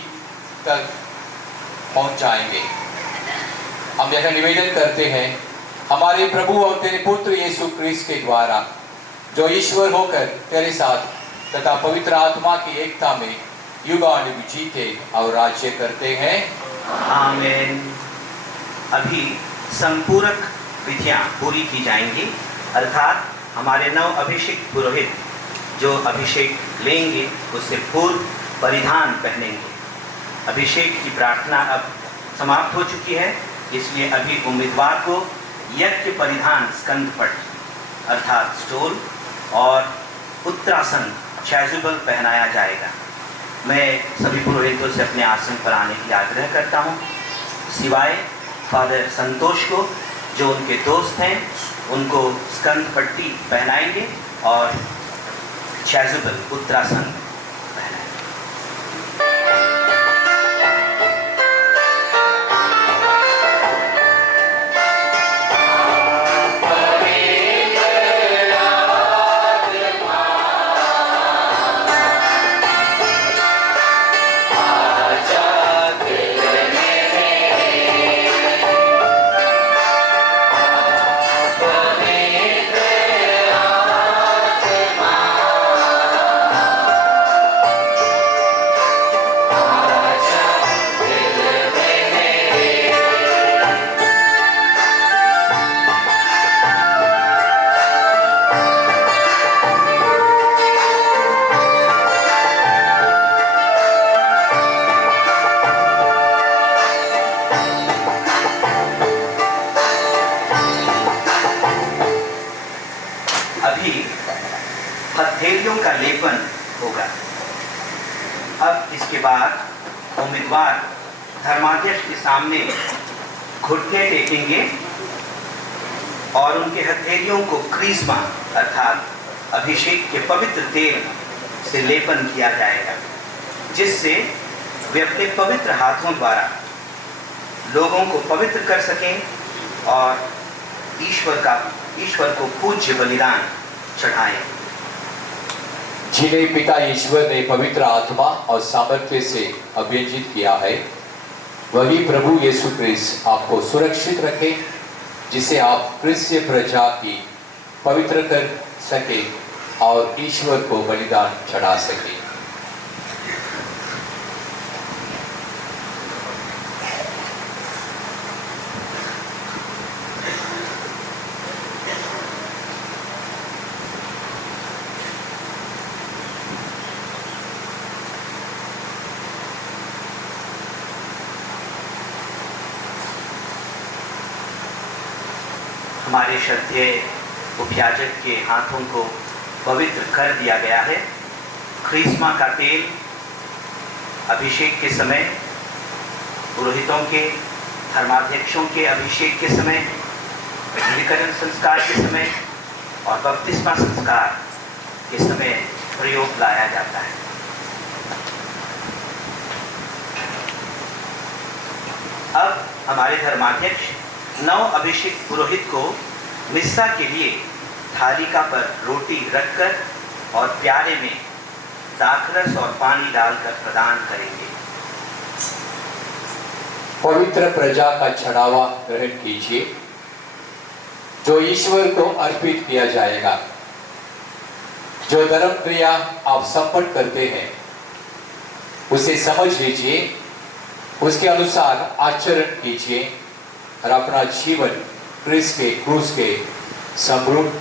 तक पहुंच जाएंगे, हम यह निवेदन करते हैं हमारे प्रभु और तेरे पुत्र यीशु क्रिस्त के द्वारा, जो ईश्वर होकर तेरे साथ तथा पवित्र आत्मा की एकता में युगानुयुग जीते और राज्य करते हैं। आमीन। अभी संपूरक विधियां पूरी की जाएंगी, अर्थात हमारे नव अभिषेक पुरोहित जो अभिषेक लेंगे उससे पूर्व परिधान पहनेंगे। अभिषेक की प्रार्थना अब समाप्त हो चुकी है, इसलिए अभी उम्मीदवार को यज्ञ परिधान स्कंदपट अर्थात स्टोल और उत्तरासन चैजुबल पहनाया जाएगा। मैं सभी पुरोहितों से अपने आसन पर आने की आग्रह करता हूँ, सिवाय फादर संतोष को, जो उनके दोस्त हैं, उनको स्कंद पट्टी पहनाएंगे और चैजुबल उत्तरासन पहनाएंगे। हथेलियों का लेपन होगा। अब इसके बाद उम्मीदवार धर्माध्यक्ष के सामने घुटने टेकेंगे और उनके हथेलियों को क्रिस्मा अर्थात अभिषेक के पवित्र तेल से लेपन किया जाएगा, जिससे वे अपने पवित्र हाथों द्वारा लोगों को पवित्र कर सकें और ईश्वर को पूज्य बलिदान चढ़ाएं। जिन्हें पिता ईश्वर ने पवित्र आत्मा और सामर्थ्य से अभिषिक्त किया है, वही प्रभु यीशु क्रिस्त आपको सुरक्षित रखे, जिसे आप क्रिस्त प्रजा की पवित्र कर सके और ईश्वर को बलिदान चढ़ा सके। हमारे श्रद्धेय उपयाजक के हाथों को पवित्र कर दिया गया है। क्रिस्मा का तेल अभिषेक के समय, पुरोहितों के, धर्माध्यक्षों के अभिषेक के समय, विधिकरण संस्कार के समय और बपतिस्मा संस्कार के समय प्रयोग लाया जाता है। अब हमारे धर्माध्यक्ष नव अभिषेक पुरोहित को मिस्सा के लिए थालिका पर रोटी रखकर और प्याले में दाखरस और पानी डालकर प्रदान करेंगे। पवित्र प्रजा का चढ़ावा ग्रहण कीजिए, जो ईश्वर को अर्पित किया जाएगा। जो धर्म क्रिया आप संपन्न करते हैं उसे समझ लीजिए, उसके अनुसार आचरण कीजिए और अपना जीवन क्रिस्त के क्रूस के समरूप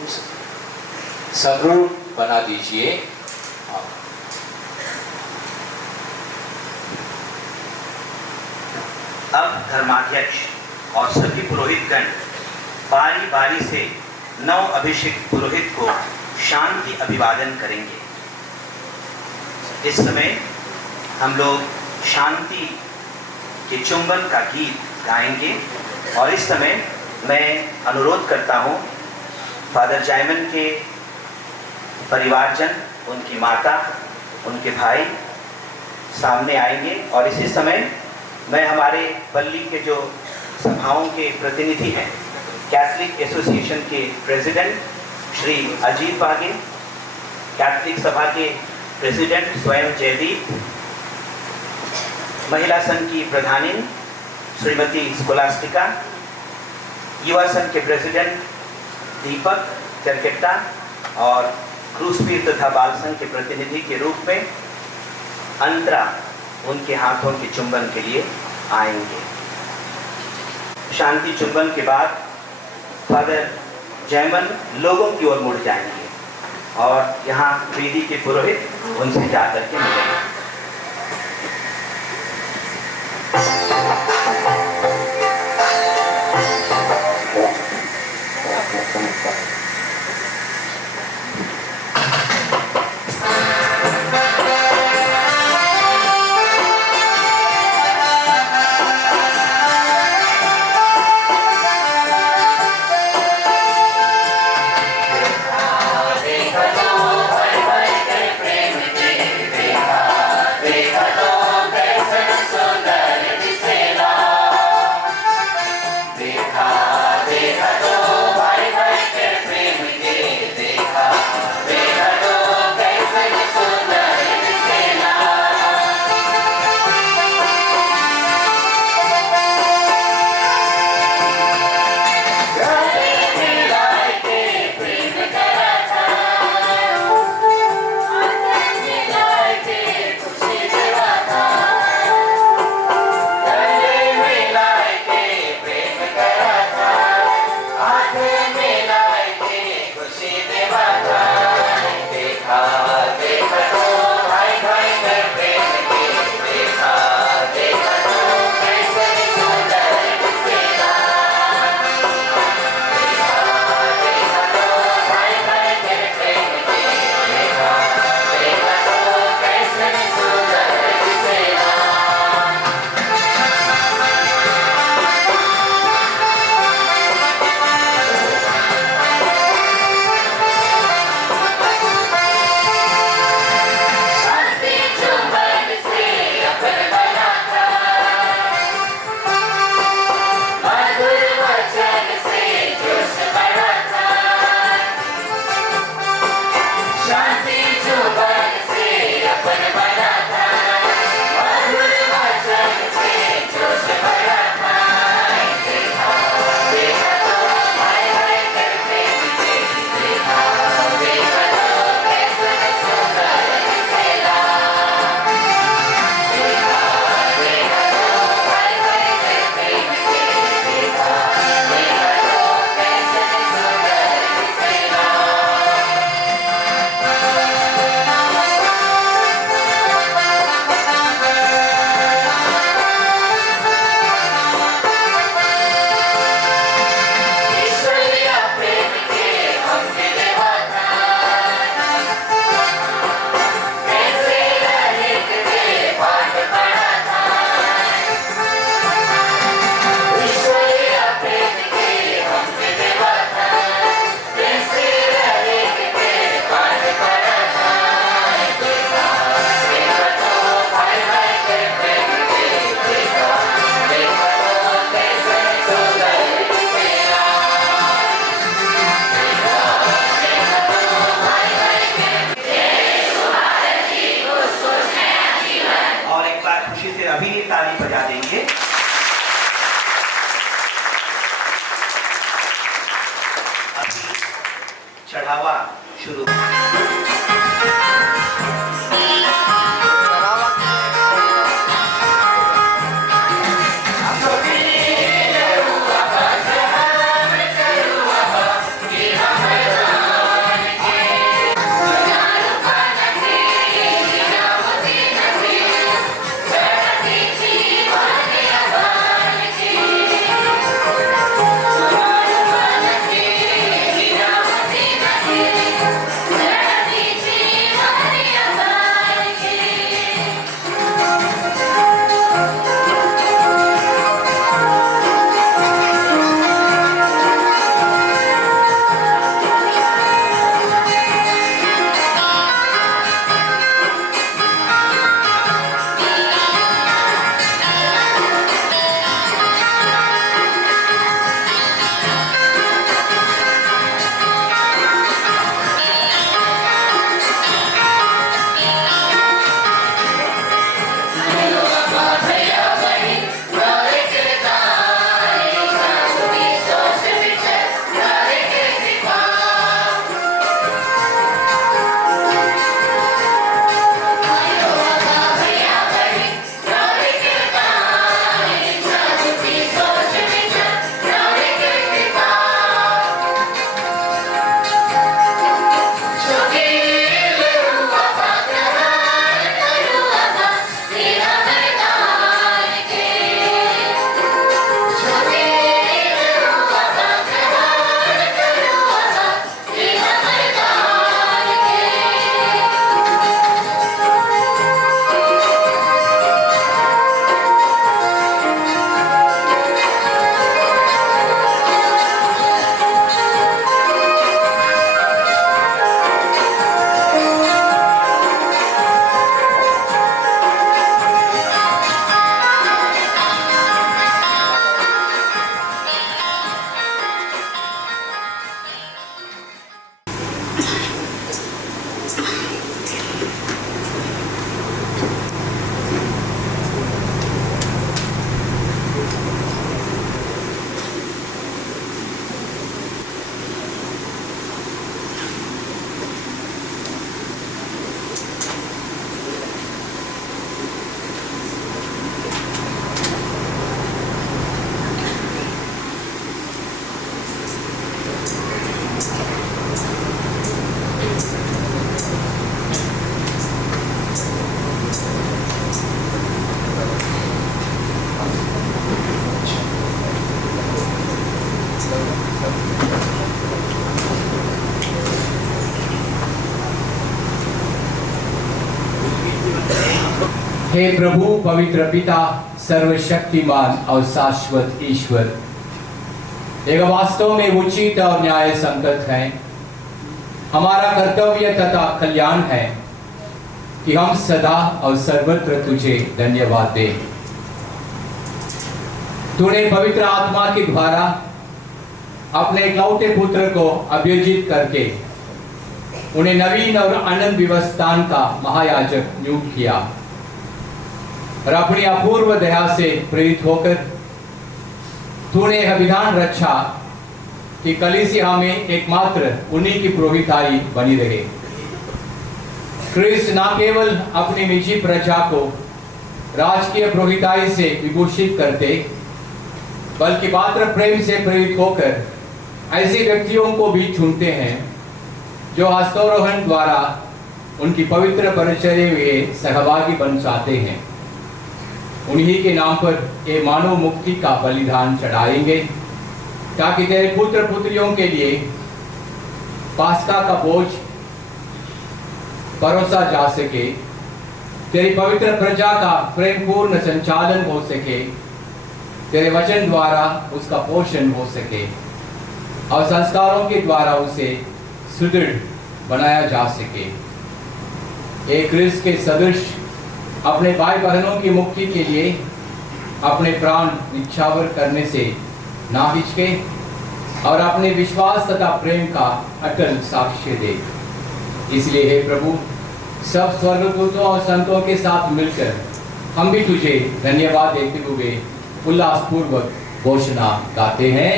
बना दीजिए। अब धर्माध्यक्ष और सभी पुरोहितगण बारी बारी से नव अभिषेक पुरोहित को शांति अभिवादन करेंगे। इस समय हम लोग शांति के चुंबन का गीत गाएंगे और इस समय मैं अनुरोध करता हूँ फादर जायमन के परिवारजन, उनकी माता, उनके भाई सामने आएंगे और इसी समय मैं हमारे पल्ली के जो सभाओं के प्रतिनिधि हैं, कैथलिक एसोसिएशन के प्रेसिडेंट श्री अजीत बागे, कैथलिक सभा के प्रेसिडेंट स्वयं जयदीप, महिला संघ की प्रधानी श्रीमती स्कोलास्टिका, युवा संघ के प्रेसिडेंट दीपक चरकेट्टा और क्रूसपीर तथा बाल संघ के प्रतिनिधि के रूप में अंतरा उनके हाथों के चुंबन के लिए आएंगे। शांति चुंबन के बाद फादर जयमन लोगों की ओर मुड़ जाएंगे और यहाँ वेदी के पुरोहित उनसे जाकर के मिलेंगे। चढ़ावा शुरू। Yeah. हे प्रभु पवित्र पिता सर्वशक्तिमान और शाश्वत ईश्वर, एक वास्तव में उचित और न्याय संगत है, हमारा कर्तव्य तथा कल्याण है कि हम सदा और सर्वत्र तुझे धन्यवाद दें। तूने पवित्र आत्मा के द्वारा अपने इकलौते पुत्र को अभियोजित करके उन्हें नवीन और अनंत विवस्थान का महायाजक नियुक्त किया और अपनी अपूर्व दया से प्रेरित होकर तूने यह विधान रचा कि कलीसिया में एकमात्र उन्हीं की पुरोहिताई बनी रहे। क्रिस्त न केवल अपनी निजी प्रजा को राजकीय पुरोहिताई से विभूषित करते, बल्कि पात्र प्रेम से प्रेरित होकर ऐसे व्यक्तियों को भी चुनते हैं जो हस्तारोहण द्वारा उनकी पवित्र परिचर्या में सहभागी बन जाते हैं। उन्हीं के नाम पर ये मानव मुक्ति का बलिदान चढ़ाएंगे ताकि तेरे पुत्र पुत्रियों के लिए पास्का का बोझ परोसा जा सके, तेरी पवित्र प्रजा का प्रेमपूर्ण संचालन हो सके, तेरे वचन द्वारा उसका पोषण हो सके और संस्कारों के द्वारा उसे सुदृढ़ बनाया जा सके। एक क्रिस्त के सदृश अपने भाई बहनों की मुक्ति के लिए अपने प्राण निछावर करने से ना हिचके और अपने विश्वास तथा प्रेम का अटल साक्ष्य दे। इसलिए हे प्रभु, सब स्वर्गदूतों और संतों के साथ मिलकर हम भी तुझे धन्यवाद देते हुए उल्लासपूर्वक घोषणा गाते हैं।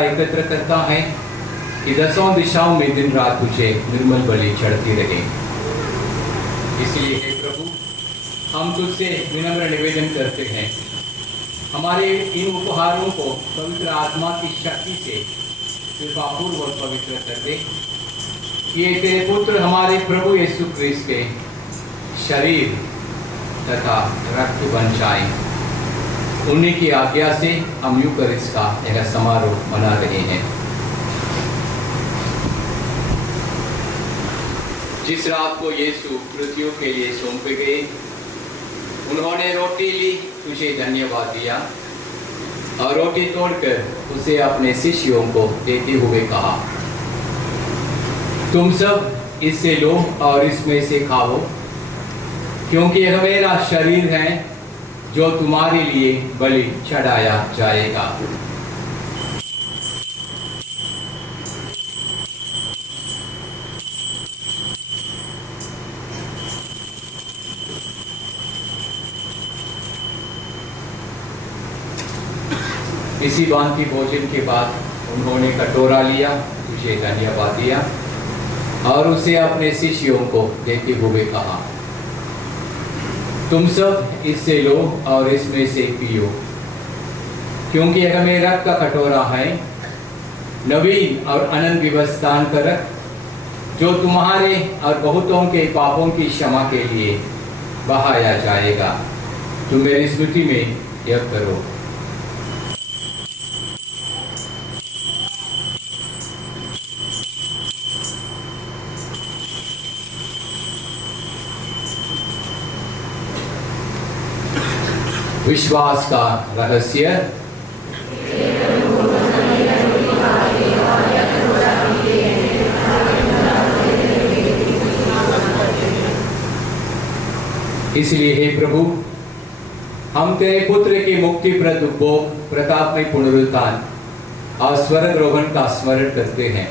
एकत्र करता है कि दसों दिशाओं में दिन रात तुझे निर्मल बलि चढ़ती रहे। इसलिए हे प्रभु, हम तुझसे विनम्र निवेदन करते हैं, हमारे इन उपहारों को पवित्र आत्मा की शक्ति से कृपापूर्वक पवित्र कर दे कि ये तेरे पुत्र हमारे प्रभु यीशु क्रिस्त के शरीर तथा रक्त बन जाए। उन्हीं की आज्ञा से हम यूकरिस्ट का यह समारोह मना रहे हैं। जिस रात को यीशु मृत्यु के लिए सौंपे गए, उन्होंने रोटी ली, तुझे धन्यवाद दिया और रोटी तोड़कर उसे अपने शिष्यों को देते हुए कहा, तुम सब इससे लो और इसमें से खाओ, क्योंकि यह मेरा शरीर है जो तुम्हारे लिए बलि चढ़ाया जाएगा। इसी भांति भोजन के बाद उन्होंने कटोरा लिया, तुझे धन्यवाद दिया और उसे अपने शिष्यों को देते हुए कहा, तुम सब इससे लो और इसमें से पियो, क्योंकि यह मेरे रक्त का कटोरा है, नवीन और अनंत विवस्थान का रक्त, जो तुम्हारे और बहुतों के पापों की क्षमा के लिए बहाया जाएगा। तुम मेरी स्मृति में यह करो। विश्वास का रहस्य। इसलिए हे प्रभु, हम तेरे पुत्र के मुक्तिप्रद उपभोग, प्रतापमय पुनरुत्थान और स्वर्गारोहण का स्मरण करते हैं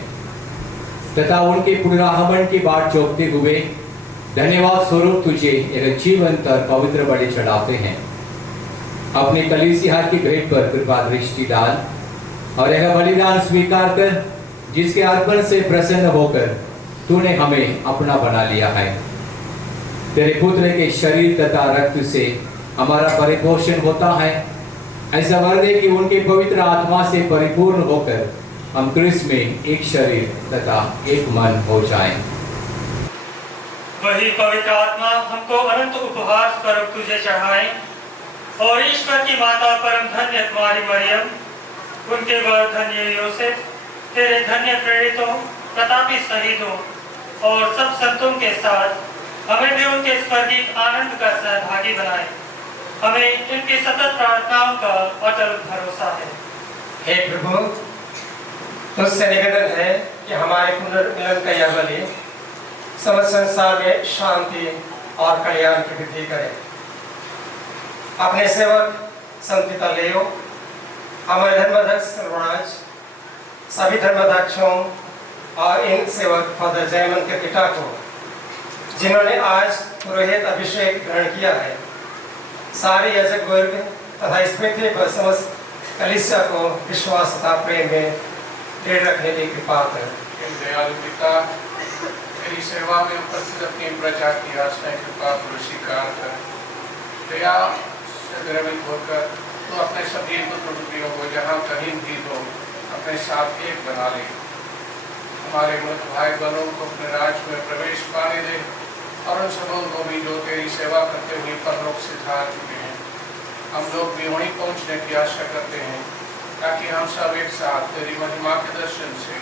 तथा उनके पुनरागमन की बाट चौंकते हुए धन्यवाद स्वरूप तुझे एक जीवंत और पवित्र बलि चढ़ाते हैं। अपनी कलीसिया की भेंट पर कृपा दृष्टि डाल और यह बलिदान स्वीकार कर, जिसके अर्पण से प्रसन्न होकर तूने हमें अपना बना लिया है। तेरे पुत्र के शरीर तथा रक्त से हमारा परिपोषण होता है। ऐसा वर दे कि उनके पवित्र आत्मा से परिपूर्ण होकर हम क्रिस्त में एक शरीर तथा एक मन हो जाएं। वही पवित्र आत्मा हमको अनंत उपहार स्वरूप तुझे चढ़ाए और ईश्वर की माता परम धन्य तुम्हारी मरियम, उनके वर धन्य योसेफ, तेरे धन्य प्रेरितों, प्रतापी शहीदों और सब संतों के साथ हमें भी उनके स्वर्गीय आनंद का सहभागी बनाए। हमें इनकी सतत प्रार्थनाओं का अटल भरोसा है। हे प्रभु, तुझसे निवेदन है कि हमारे पुनर्मिलन का यह बलि समस्त संसार में शांति और कल्याण की वृद्धि करे। अपने सेवक संत पिता लेओ, हमारे धर्माध्यक्ष सर्वराज, सभी धर्माध्यक्षों और इन सेवक फादर जयमन के पिता को, जिन्होंने आज पुरोहित अभिषेक ग्रहण किया है, सारे याजक वर्ग तथा इस पृथ्वी पर समस्त कलीसिया को विश्वास तथा प्रेम में दृढ़ रखने की कृपा कर। दयालु पिता, तेरी सेवा में उपस्थित अपनी प्रजा की आशा कृपा को स्वीकार कर दया से द्रवित होकर तो अपने सभी पुत्रों को जहाँ कहीं भी हो अपने साथ एक बना ले। हमारे मृत भाई बहनों को अपने राज्य में प्रवेश पाने दे और उन सबों को भी जो तेरी सेवा करते हुए परलोक से जा चुके हैं। हम लोग भी वहीं पहुंचने की आशा करते हैं ताकि हम सब एक साथ तेरी महिमा के दर्शन से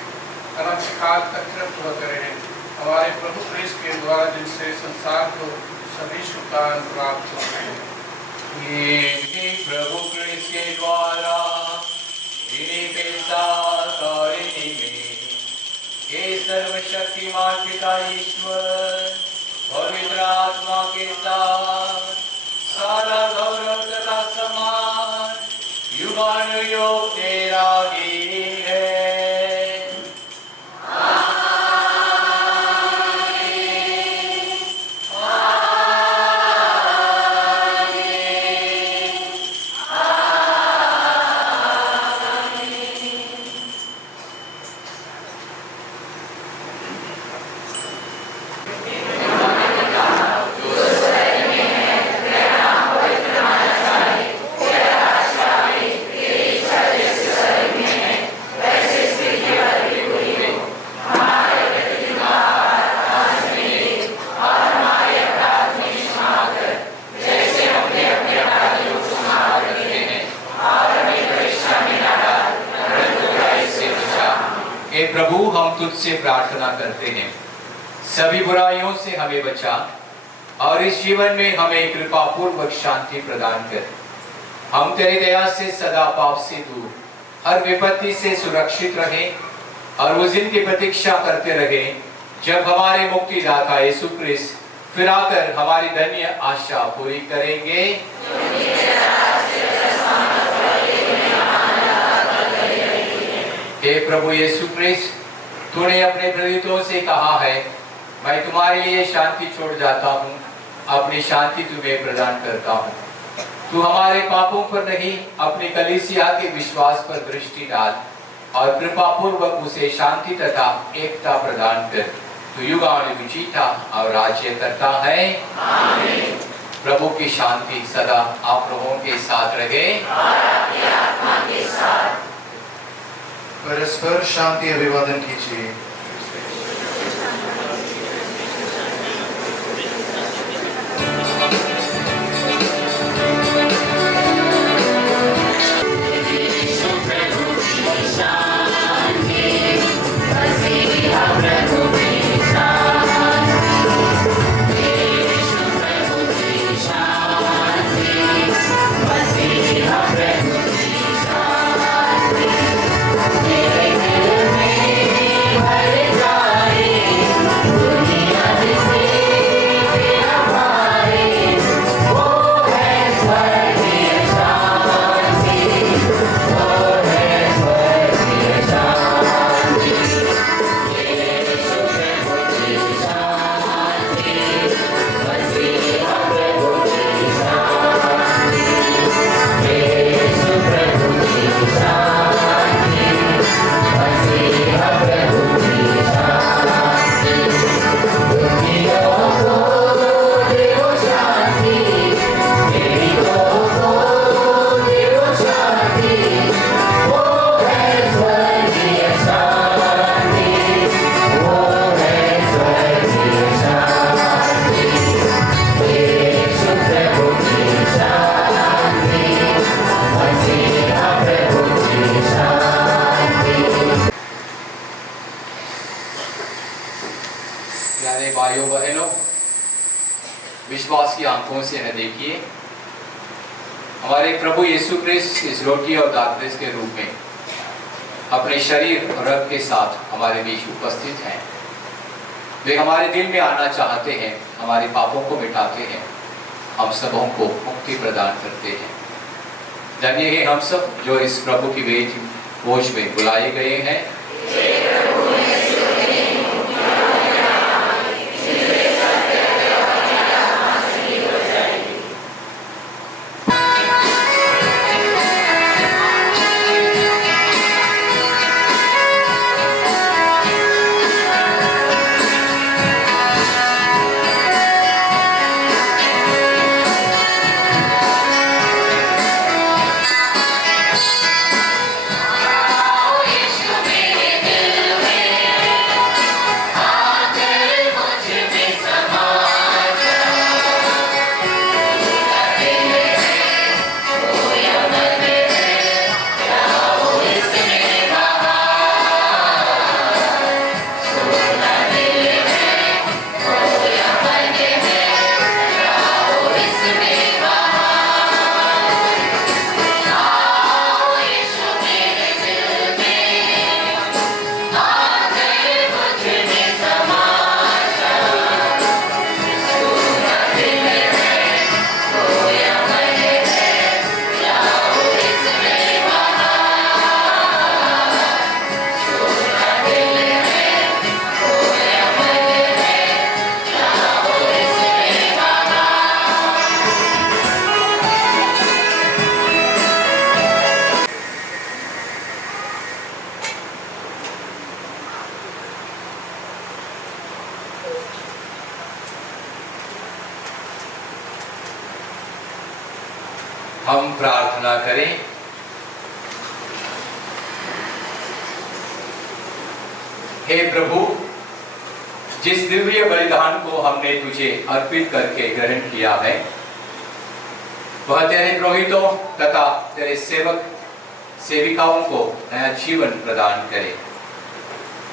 अनंत काल तक तृप्त होते रहे। हमारे प्रभु क्रिस्त के द्वारा जिनसे संसार को सभी सुखान प्राप्त होते हैं। ये प्रभु क्रिस्त के द्वारा इन्हीं के साथ और इन्हीं में ये सर्वशक्तिमान पिता ईश्वर पवित्र आत्मा के साथ सारा गौरव तथा सम्मान युगानुयोग तेरा ही है। प्रभु, हम तुझसे प्रार्थना करते हैं, सभी बुराइयों से हमें बचा और इस जीवन में हमें कृपा पूर्वक शांति प्रदान कर। हम तेरी दया से सदा पाप से दूर, हर विपत्ति से सुरक्षित रहे और उस दिन की प्रतीक्षा करते रहे जब हमारे मुक्तिदाता यीशु क्रिस्त फिर आकर हमारी धन्य आशा पूरी करेंगे। हे प्रभु यीशु क्रिस्त, तूने अपने प्रेरितों से कहा है, मैं तुम्हारे लिए शांति छोड़ जाता हूँ, अपनी शांति तुम्हें प्रदान करता हूँ। तू हमारे पापों पर नहीं, अपनी कलीसिया के विश्वास पर दृष्टि डाल और कृपा पूर्वक उसे शांति तथा एकता प्रदान कर। तू युगानुयुग जीता और राज्य करता है। आमीन। प्रभु की शांति सदा आप लोगों के साथ रहे और आपकी आत्मा के साथ। परस्पर शांति अभिवादन कीजिए। Hey आंखों से न देखिए। हमारे प्रभु यीशु क्रिस्त इस रोटी और दाखरस के रूप में अपने शरीर और रक्त के साथ हमारे बीच उपस्थित हैं। वे हमारे दिल में आना चाहते हैं, हमारे पापों को मिटाते हैं, हम सबों को मुक्ति प्रदान करते हैं। धन्य है हम सब जो इस प्रभु की वेद भोज में बुलाए गए हैं। हम प्रार्थना करें। हे प्रभु, जिस दिव्य बलिदान को हमने तुझे अर्पित करके ग्रहण किया है, वह तेरे पुरोहितों तथा तेरे सेवक सेविकाओं को नया जीवन प्रदान करे,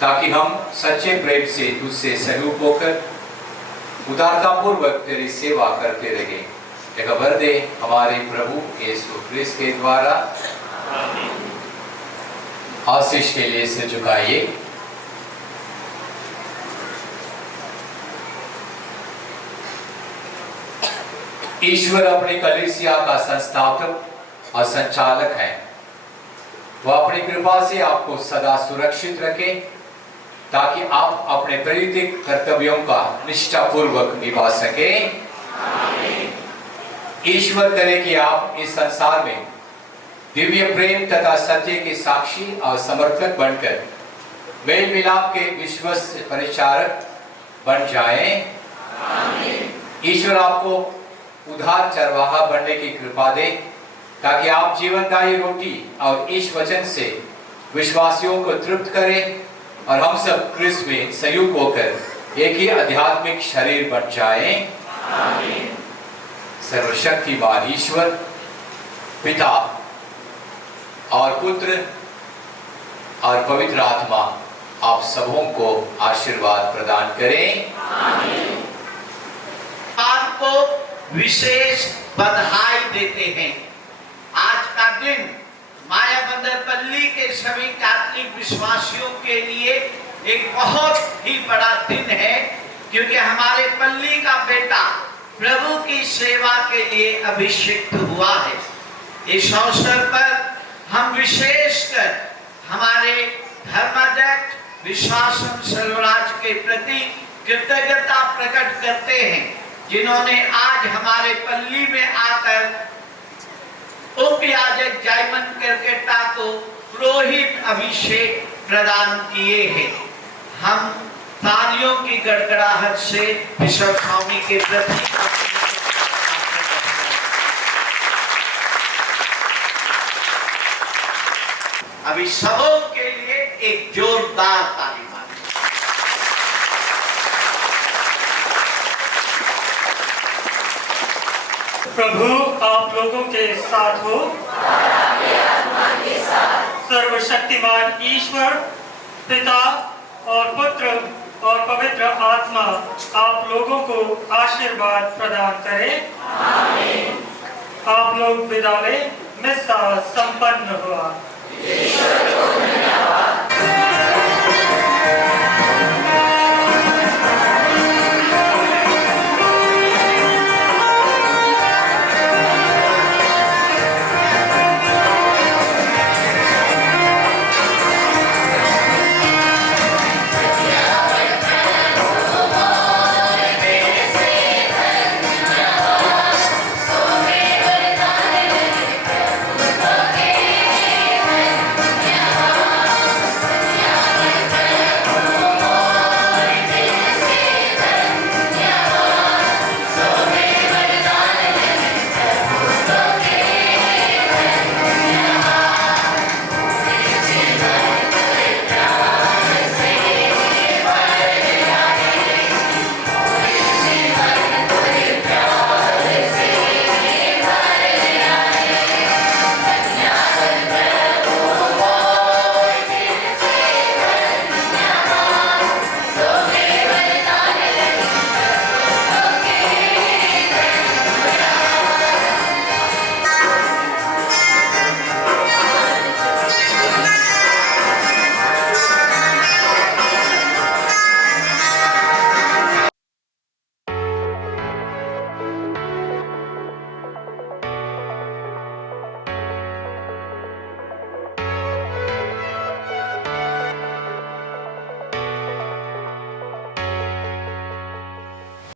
ताकि हम सच्चे प्रेम से तुझसे सहयोग होकर उदारतापूर्वक तेरी सेवा करते रहे। एक वर दे हमारे प्रभु यीशु क्रिस्त के द्वारा। आशीष के लिए सिर झुकाइए। ईश्वर अपनी कलीसिया का संस्थापक और संचालक है। वह अपनी कृपा से आपको सदा सुरक्षित रखे, ताकि आप अपने प्रेरित कर्तव्यों का निष्ठापूर्वक निभा सके। ईश्वर करे कि आप इस संसार में दिव्य प्रेम तथा सत्य के साक्षी और समर्थक बनकर मेल मिलाप के विश्वस्त परिचारक बन जाएं। ईश्वर आपको उदार चरवाहा बनने की कृपा दे, ताकि आप जीवनदायी रोटी और इस वचन से विश्वासियों को तृप्त करें और हम सब क्रिस्त में संयुक्त होकर एक ही आध्यात्मिक शरीर बन जाएं। सर्वशक्तिमान ईश्वर पिता और पुत्र और पवित्र आत्मा आप सबों को आशीर्वाद प्रदान करें। आपको विशेष बधाई देते हैं। आज का दिन मायाबंदरपल्ली के सभी कैथोलिक विश्वासियों के लिए एक बहुत ही बड़ा दिन है, क्योंकि हमारे पल्ली का बेटा प्रभु की सेवा के लिए अभिषिक्त हुआ है। इस अवसर पर हम विशेषकर हमारे धर्माध्यक्ष विश्वासन सर्वराज के प्रति कृतज्ञता प्रकट करते हैं, जिन्होंने आज हमारे पल्ली में आकर उपयाजक जायमन करकेटा को पुरोहित अभिषेक प्रदान किए हैं। हम तालियों की गड़गड़ाहट से बिशप स्वामी के प्रति अभी सबों के लिए एक जोरदार ताली मारें। प्रभु आप लोगों के साथ हो। सर्वशक्तिमान ईश्वर पिता और पुत्र और पवित्र आत्मा आप लोगों को आशीर्वाद प्रदान करे। आमीन। आप लोग विदा लें। मिस्सा संपन्न